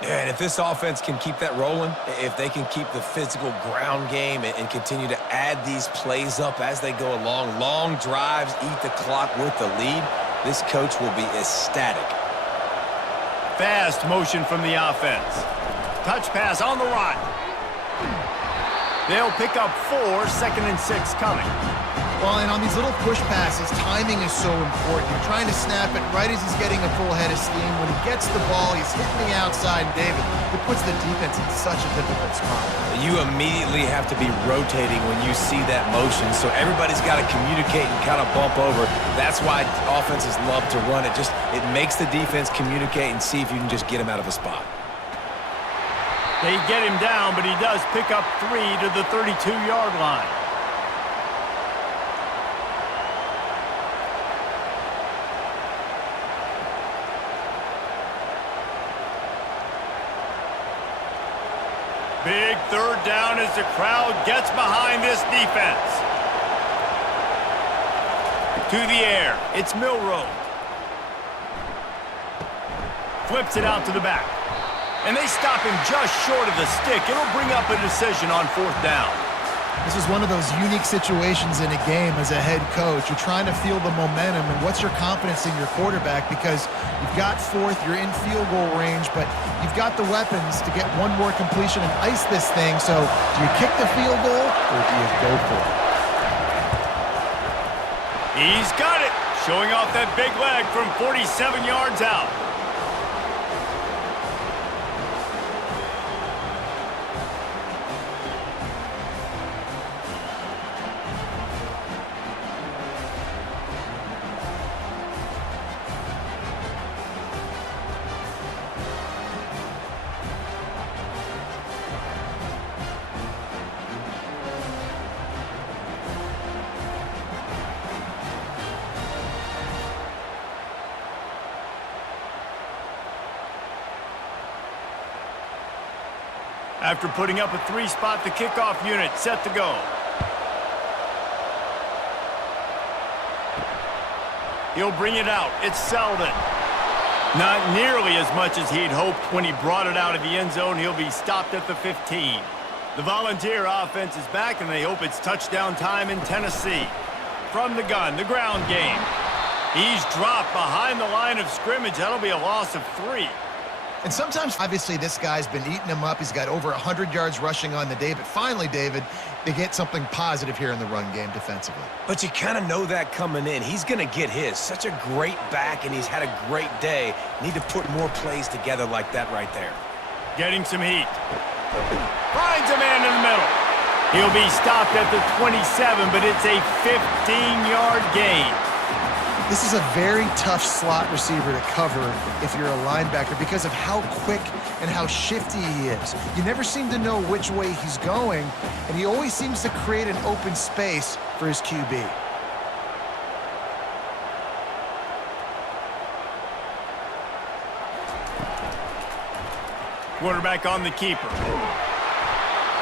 Yeah, and if this offense can keep that rolling, if they can keep the physical ground game and continue to add these plays up as they go along, long drives, eat the clock with the lead, this coach will be ecstatic. Fast motion from the offense. Touch pass on the run. They'll pick up 4, 2nd and 6 coming. Well, and on these little push passes, timing is so important. You're trying to snap it right as he's getting a full head of steam. When he gets the ball, he's hitting the outside. David, it puts the defense in such a difficult spot. You immediately have to be rotating when you see that motion, so everybody's got to communicate and kind of bump over. That's why offenses love to run it. It makes the defense communicate and see if you can just get him out of a spot. They get him down, but he does pick up 3 to the 32-yard line. Big third down as the crowd gets behind this defense. To the air, it's Milroe. Flips it out to the back. And they stop him just short of the stick. It'll bring up a decision on 4th down. This is one of those unique situations in a game as a head coach. You're trying to feel the momentum, and what's your confidence in your quarterback? Because you've got 4th, you're in field goal range, but you've got the weapons to get one more completion and ice this thing. So do you kick the field goal or do you go for it? He's got it. Showing off that big leg from 47 yards out. After putting up a 3-spot, the kickoff unit set to go. He'll bring it out. It's Selden. Not nearly as much as he'd hoped when he brought it out of the end zone. He'll be stopped at the 15. The Volunteer offense is back, and they hope it's touchdown time in Tennessee. From the gun, the ground game. He's dropped behind the line of scrimmage. That'll be a loss of 3. And sometimes, obviously, this guy's been eating him up. He's got over 100 yards rushing on the day. But finally, David, they get something positive here in the run game defensively. But you kind of know that coming in. He's going to get his. Such a great back, and he's had a great day. Need to put more plays together like that right there. Getting some heat. Finds a man in the middle. He'll be stopped at the 27, but it's a 15-yard gain. This is a very tough slot receiver to cover if you're a linebacker because of how quick and how shifty he is. You never seem to know which way he's going, and he always seems to create an open space for his QB. Quarterback on the keeper.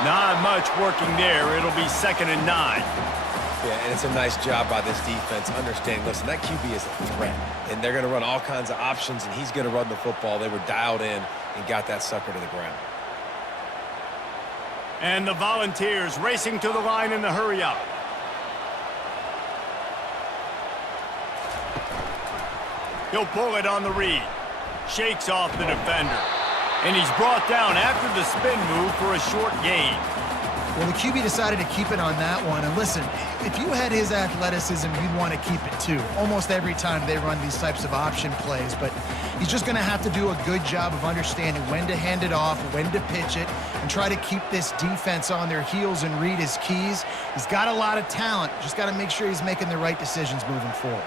Not much working there. It'll be 2nd and 9. Yeah, and it's a nice job by this defense understanding, listen, that QB is a threat, and they're going to run all kinds of options, and he's going to run the football. They were dialed in and got that sucker to the ground. And the Volunteers racing to the line in the hurry-up. He'll pull it on the read. Shakes off the defender. And he's brought down after the spin move for a short gain. Well, the QB decided to keep it on that one. And listen, if you had his athleticism, you'd want to keep it too. Almost every time they run these types of option plays. But he's just going to have to do a good job of understanding when to hand it off, when to pitch it, and try to keep this defense on their heels and read his keys. He's got a lot of talent. Just got to make sure he's making the right decisions moving forward.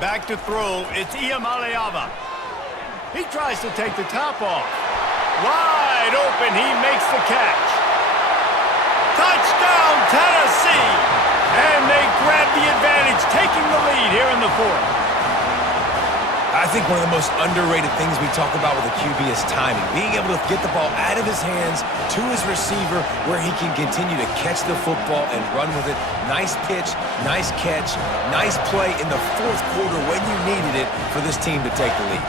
Back to throw, it's Iamaleava. He tries to take the top off. Wide open, he makes the catch. Touchdown, Tennessee! And they grab the advantage, taking the lead here in the 4th. I think one of the most underrated things we talk about with a QB is timing. Being able to get the ball out of his hands to his receiver where he can continue to catch the football and run with it. Nice pitch, nice catch, nice play in the 4th quarter when you needed it for this team to take the lead.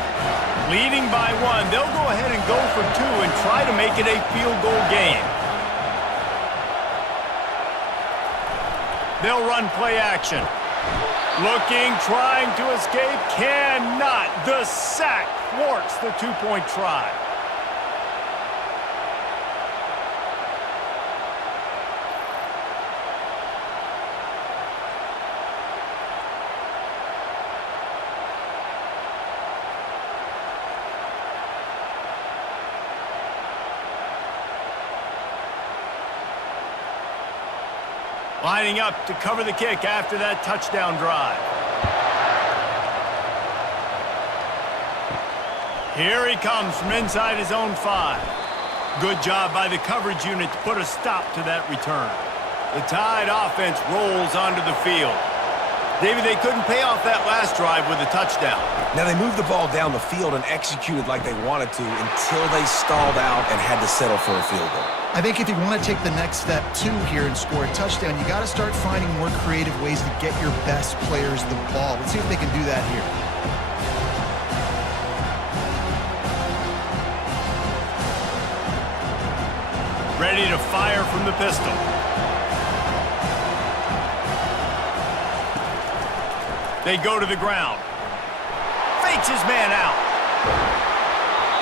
Leading by 1, they'll go ahead and go for 2 and try to make it a field goal game. They'll run play action. Looking, trying to escape, cannot. The sack thwarts the 2-point try. Lining up to cover the kick after that touchdown drive. Here he comes from inside his own 5. Good job by the coverage unit to put a stop to that return. The Tide offense rolls onto the field. David, they couldn't pay off that last drive with a touchdown. Now, they moved the ball down the field and executed like they wanted to until they stalled out and had to settle for a field goal. I think if you want to take the next step too here and score a touchdown, you got to start finding more creative ways to get your best players the ball. Let's see if they can do that here. Ready to fire from the pistol. They go to the ground. Fakes his man out.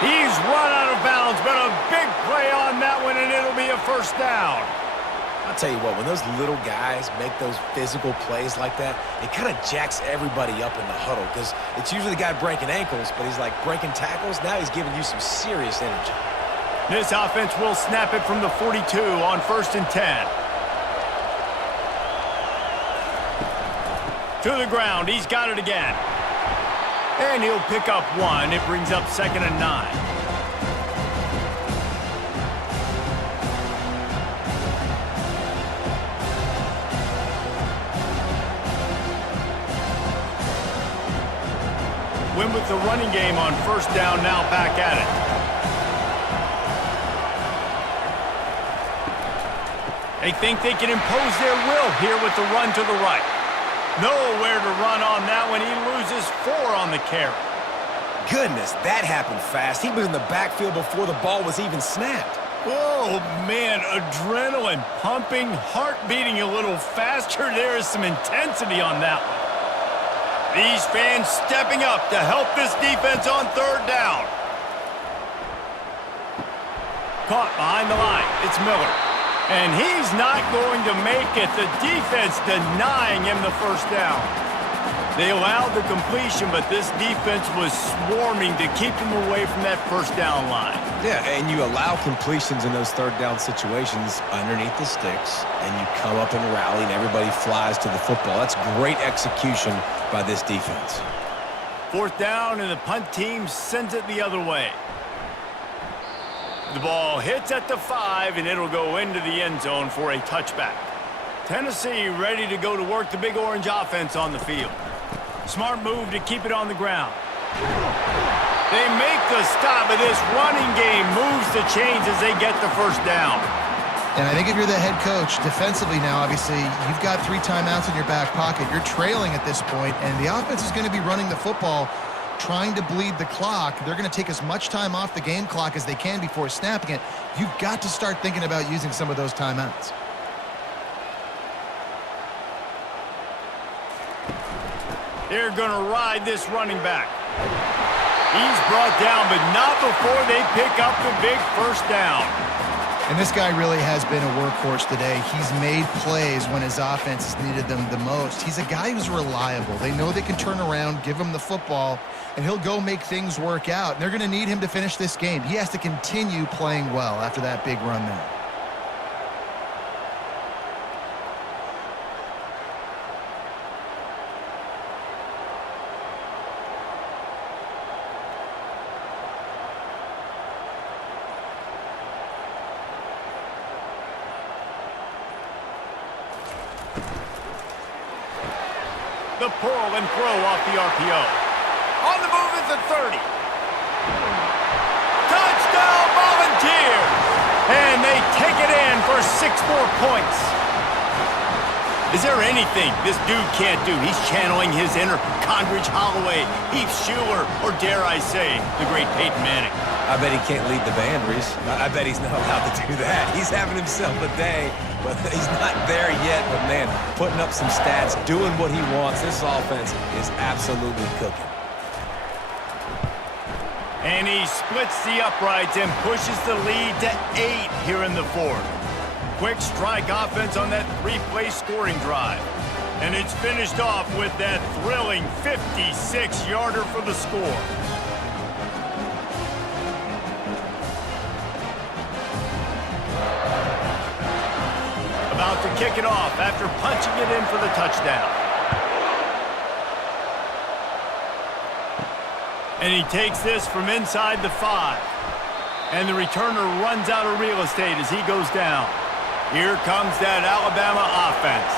He's run out of bounds, but a big play on that one, and it'll be a 1st down. I'll tell you what, when those little guys make those physical plays like that, it kind of jacks everybody up in the huddle because it's usually the guy breaking ankles, but he's like breaking tackles. Now he's giving you some serious energy. This offense will snap it from the 42 on 1st and 10. To the ground, he's got it again. And he'll pick up 1. It brings up 2nd and 9. Win with the running game on 1st down, now back at it. They think they can impose their will here with the run to the right. Nowhere to run on that one. He loses 4 on the carry. Goodness, that happened fast. He was in the backfield before the ball was even snapped. Oh, man, adrenaline pumping, heart beating a little faster. There is some intensity on that one. These fans stepping up to help this defense on 3rd down. Caught behind the line. It's Miller. And he's not going to make it. The defense denying him the 1st down. They allowed the completion, but this defense was swarming to keep them away from that first down line. Yeah, and you allow completions in those third down situations underneath the sticks, and you come up and rally, and everybody flies to the football. That's great execution by this defense. Fourth down, and the punt team sends it the other way. The ball hits at the 5, and it'll go into the end zone for a touchback. Tennessee ready to go to work the Big Orange offense on the field. Smart move to keep it on the ground. They make the stop, but this running game moves the chains as they get the first down. And I think if you're the head coach, defensively now, obviously, you've got 3 timeouts in your back pocket. You're trailing at this point, and the offense is going to be running the football, trying to bleed the clock. They're going to take as much time off the game clock as they can before snapping it. You've got to start thinking about using some of those timeouts. They're going to ride this running back. He's brought down, but not before they pick up the big first down. And this guy really has been a workhorse today. He's made plays when his offense has needed them the most. He's a guy who's reliable. They know they can turn around, give him the football, and he'll go make things work out. And they're going to need him to finish this game. He has to continue playing well after that big run there. The pull and throw off the RPO. On the move is the 30. Touchdown Volunteers! And they take it in for 6 more points. Is there anything this dude can't do? He's channeling his inner Condridge Holloway, Heath Schuler, or dare I say, the great Peyton Manning. I bet he can't lead the band, Reese. I bet he's not allowed to do that. He's having himself a day, but he's not there yet. But, man, putting up some stats, doing what he wants. This offense is absolutely cooking. And he splits the uprights and pushes the lead to 8 here in the fourth. Quick strike offense on that 3-play scoring drive. And it's finished off with that thrilling 56-yarder for the score. About to kick it off after punching it in for the touchdown. And he takes this from inside the 5. And the returner runs out of real estate as he goes down. Here comes that Alabama offense.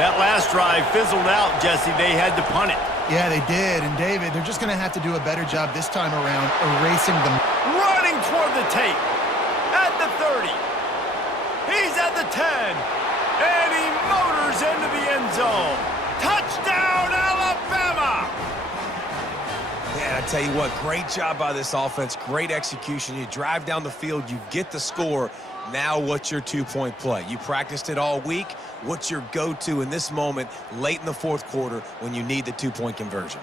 That last drive fizzled out, Jesse. They had to punt it. Yeah, they did. And, David, they're just going to have to do a better job this time around erasing them. Running toward the tape. At the 30. He's at the 10. And he motors into the end zone. Touchdown, Alabama! Yeah, I tell you what, great job by this offense. Great execution. You drive down the field, you get the score. Now what's your 2-point play? You practiced it all week. What's your go-to in this moment late in the fourth quarter when you need the 2-point conversion?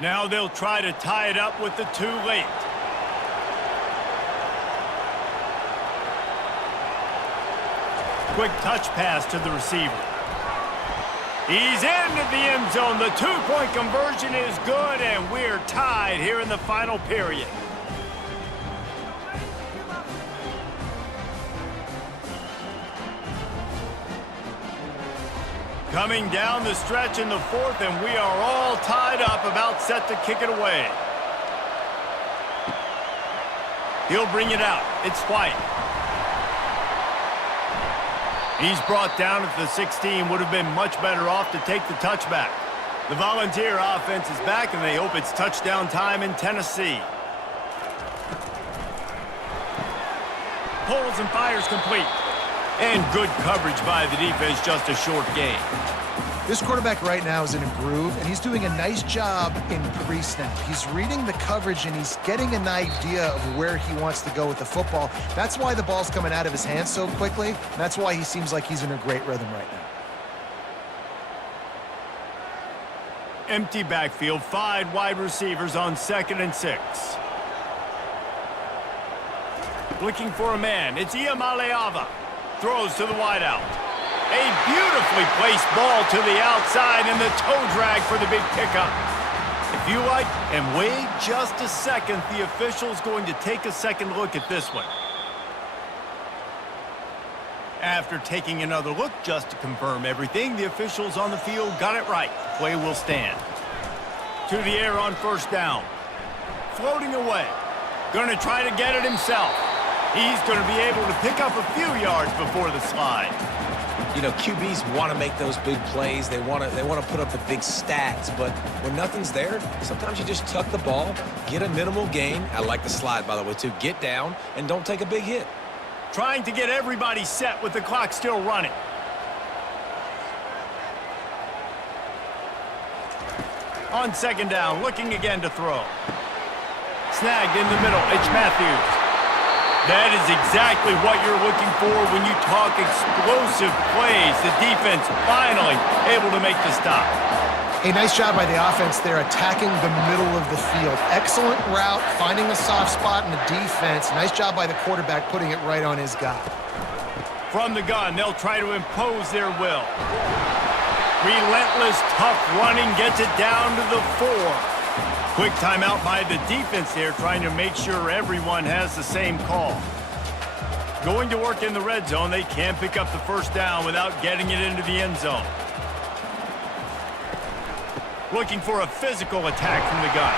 Now they'll try to tie it up with the 2 late. Quick touch pass to the receiver. He's into the end zone. The 2-point conversion is good, and we're tied here in the final period. Coming down the stretch in the fourth, and we are all tied up, about set to kick it away. He'll bring it out. It's White. He's brought down at the 16. Would have been much better off to take the touchback. The Volunteer offense is back, and they hope it's touchdown time in Tennessee. Pulls and fires complete. And good coverage by the defense, just a short gain. This quarterback right now is in a groove, and he's doing a nice job in pre-snap. He's reading the coverage, and he's getting an idea of where he wants to go with the football. That's why the ball's coming out of his hands so quickly. That's why he seems like he's in a great rhythm right now. Empty backfield, 5 wide receivers on 2nd and 6. Looking for a man. It's Iamaleava. Throws to the wideout. A beautifully placed ball to the outside and the toe drag for the big pickup. If you like, and wait just a second, the official's going to take a second look at this one. After taking another look just to confirm everything, the officials on the field got it right. Play will stand. To the air on first down. Floating away. Gonna try to get it himself. He's gonna be able to pick up a few yards before the slide. You know, QBs want to make those big plays. They want to put up the big stats. But when nothing's there, sometimes you just tuck the ball, get a minimal gain. I like the slide, by the way, too. Get down and don't take a big hit. Trying to get everybody set with the clock still running. On second down, looking again to throw. Snagged in the middle, it's Matthews. That is exactly what you're looking for when you talk explosive plays. The defense finally able to make the stop. A nice job by the offense there, attacking the middle of the field. Excellent route, finding the soft spot in the defense. Nice job by the quarterback putting it right on his guy. From the gun, they'll try to impose their will. Relentless, tough running gets it down to the 4. Quick timeout by the defense there, trying to make sure everyone has the same call. Going to work in the red zone, they can't pick up the first down without getting it into the end zone. Looking for a physical attack from the gun.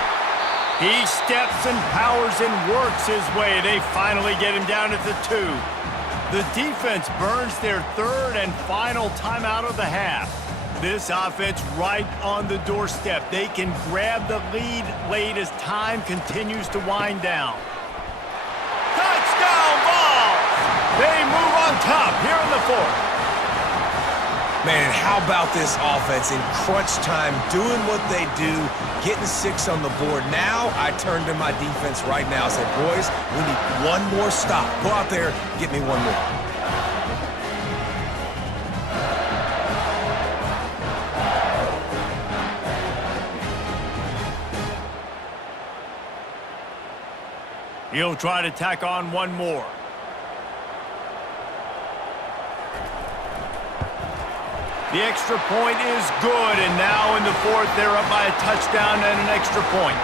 He steps and powers and works his way. They finally get him down at the 2. The defense burns their third and final timeout of the half. This offense right on the doorstep. They can grab the lead late as time continues to wind down. Touchdown ball! They move on top here in the 4th. Man, how about this offense in crunch time, doing what they do, getting 6 on the board. Now I turn to my defense right now and say, boys, we need one more stop. Go out there, get me one more. He'll try to tack on one more. The extra point is good, and now in the 4th, they're up by a touchdown and an extra point.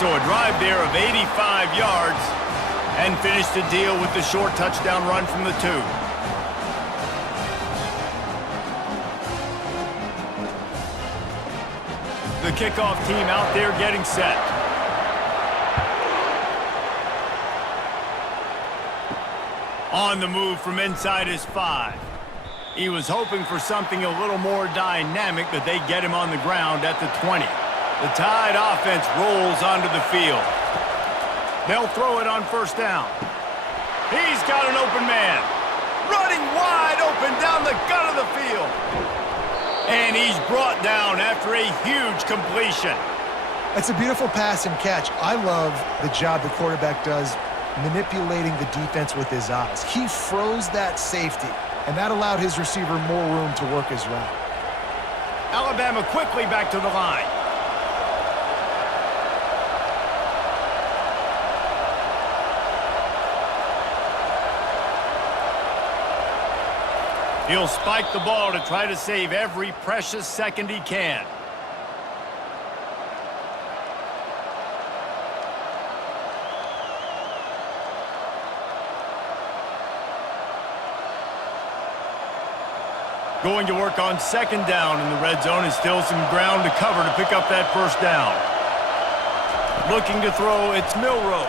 So a drive there of 85 yards, and finish the deal with the short touchdown run from the 2. The kickoff team out there getting set. On the move from inside his 5. He was hoping for something a little more dynamic, but they get him on the ground at the 20. The Tide offense rolls onto the field. They'll throw it on first down. He's got an open man. Running wide open down the gut of the field. And he's brought down after a huge completion. That's a beautiful pass and catch. I love the job the quarterback does manipulating the defense with his eyes. He froze that safety, and that allowed his receiver more room to work his route. Alabama quickly back to the line. He'll spike the ball to try to save every precious second he can. Going to work on second down in the red zone, and still some ground to cover to pick up that first down. Looking to throw, it's Milroe.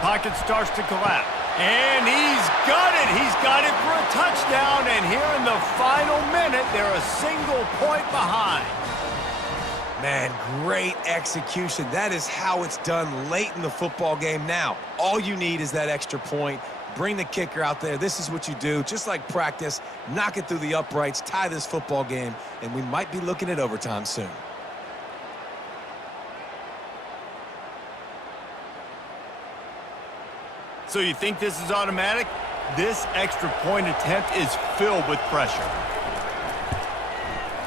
Pocket starts to collapse. And he's got it. He's got it for a touchdown. And here in the final minute, they're a single point behind. Man, great execution. That is how it's done late in the football game. Now, all you need is that extra point. Bring the kicker out there. This is what you do. Just like practice, knock it through the uprights, tie this football game, and we might be looking at overtime soon. So you think this is automatic? This extra point attempt is filled with pressure.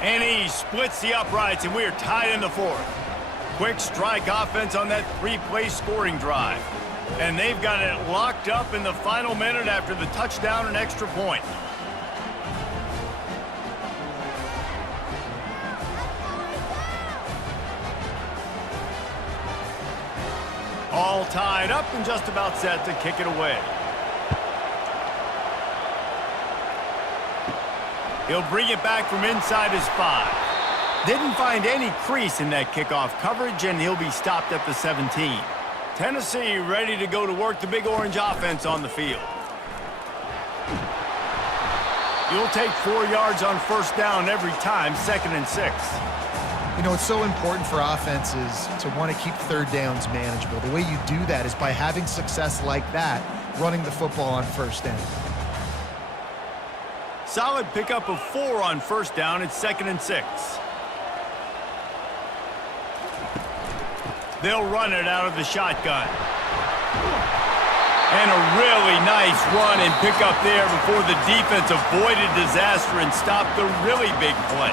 And he splits the uprights, and we are tied in the 4th. Quick strike offense on that 3-play scoring drive. And they've got it locked up in the final minute after the touchdown and extra point. All tied up and just about set to kick it away. He'll bring it back from inside his 5. Didn't find any crease in that kickoff coverage, and he'll be stopped at the 17. Tennessee ready to go to work the Big Orange offense on the field. You'll take 4 yards on first down every time, 2nd and 6. You know, it's so important for offenses to want to keep third downs manageable. The way you do that is by having success like that, running the football on first down. Solid pickup of 4 on first down. It's 2nd and 6. They'll run it out of the shotgun. And a really nice run and pick up there before the defense avoided disaster and stopped the really big play.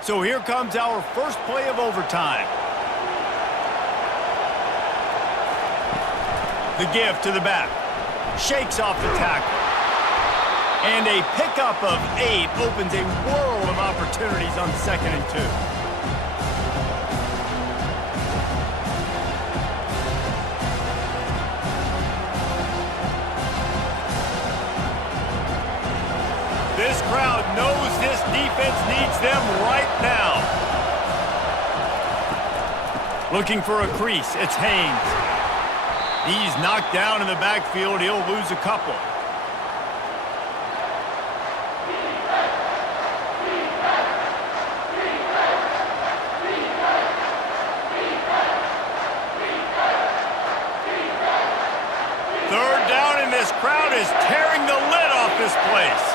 So here comes our first play of overtime. The give to the back. Shakes off the tackle. And a pickup of 8 opens a world of opportunities on 2nd and 2. This crowd knows this defense needs them right now. Looking for a crease, it's Haynes. He's knocked down in the backfield. He'll lose a couple. Third down, and this crowd is tearing the lid off this place.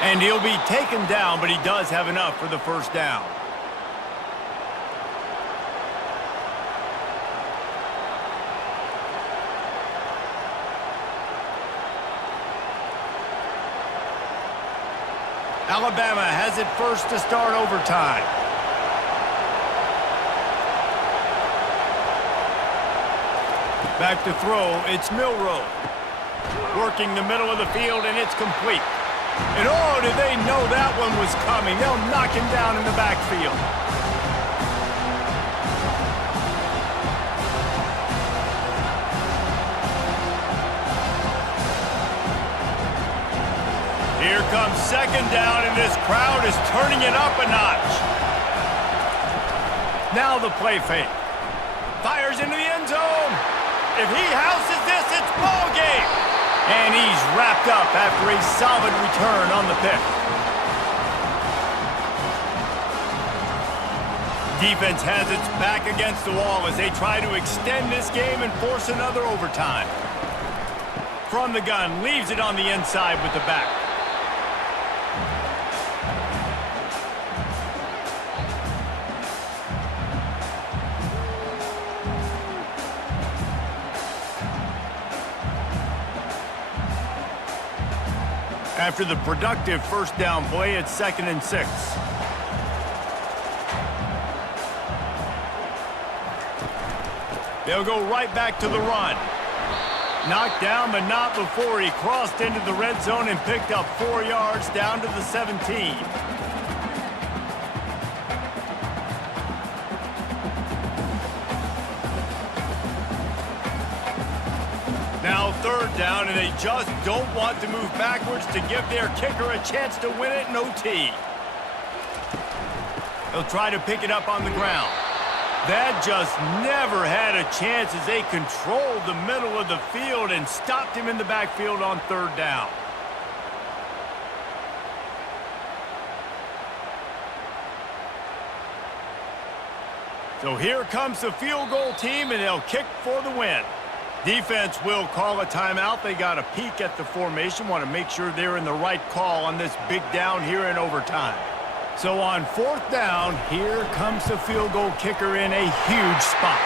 And he'll be taken down, but he does have enough for the first down. Alabama has it first to start overtime. Back to throw, it's Milroe. Working the middle of the field, and it's complete. And oh, did they know that one was coming. They'll knock him down in the backfield. Here comes 2nd down, and this crowd is turning it up a notch. Now the play fake. Fires into the end zone. If he houses this, it's ball game. And he's wrapped up after a solid return on the pick. Defense has its back against the wall as they try to extend this game and force another overtime. From the gun, leaves it on the inside with the back. After the productive first down play, it's 2nd and 6. They'll go right back to the run. Knocked down, but not before he crossed into the red zone and picked up 4 yards down to the 17. Now 3rd down, and they just don't want to move backwards to give their kicker a chance to win it in OT. They'll try to pick it up on the ground. That just never had a chance as they controlled the middle of the field and stopped him in the backfield on 3rd down. So here comes the field goal team, and they'll kick for the win. Defense will call a timeout. They got a peek at the formation, want to make sure they're in the right call on this big down here in overtime. So on 4th down, here comes the field goal kicker in a huge spot.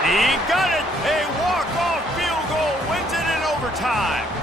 He got it! A walk-off field goal wins it in overtime.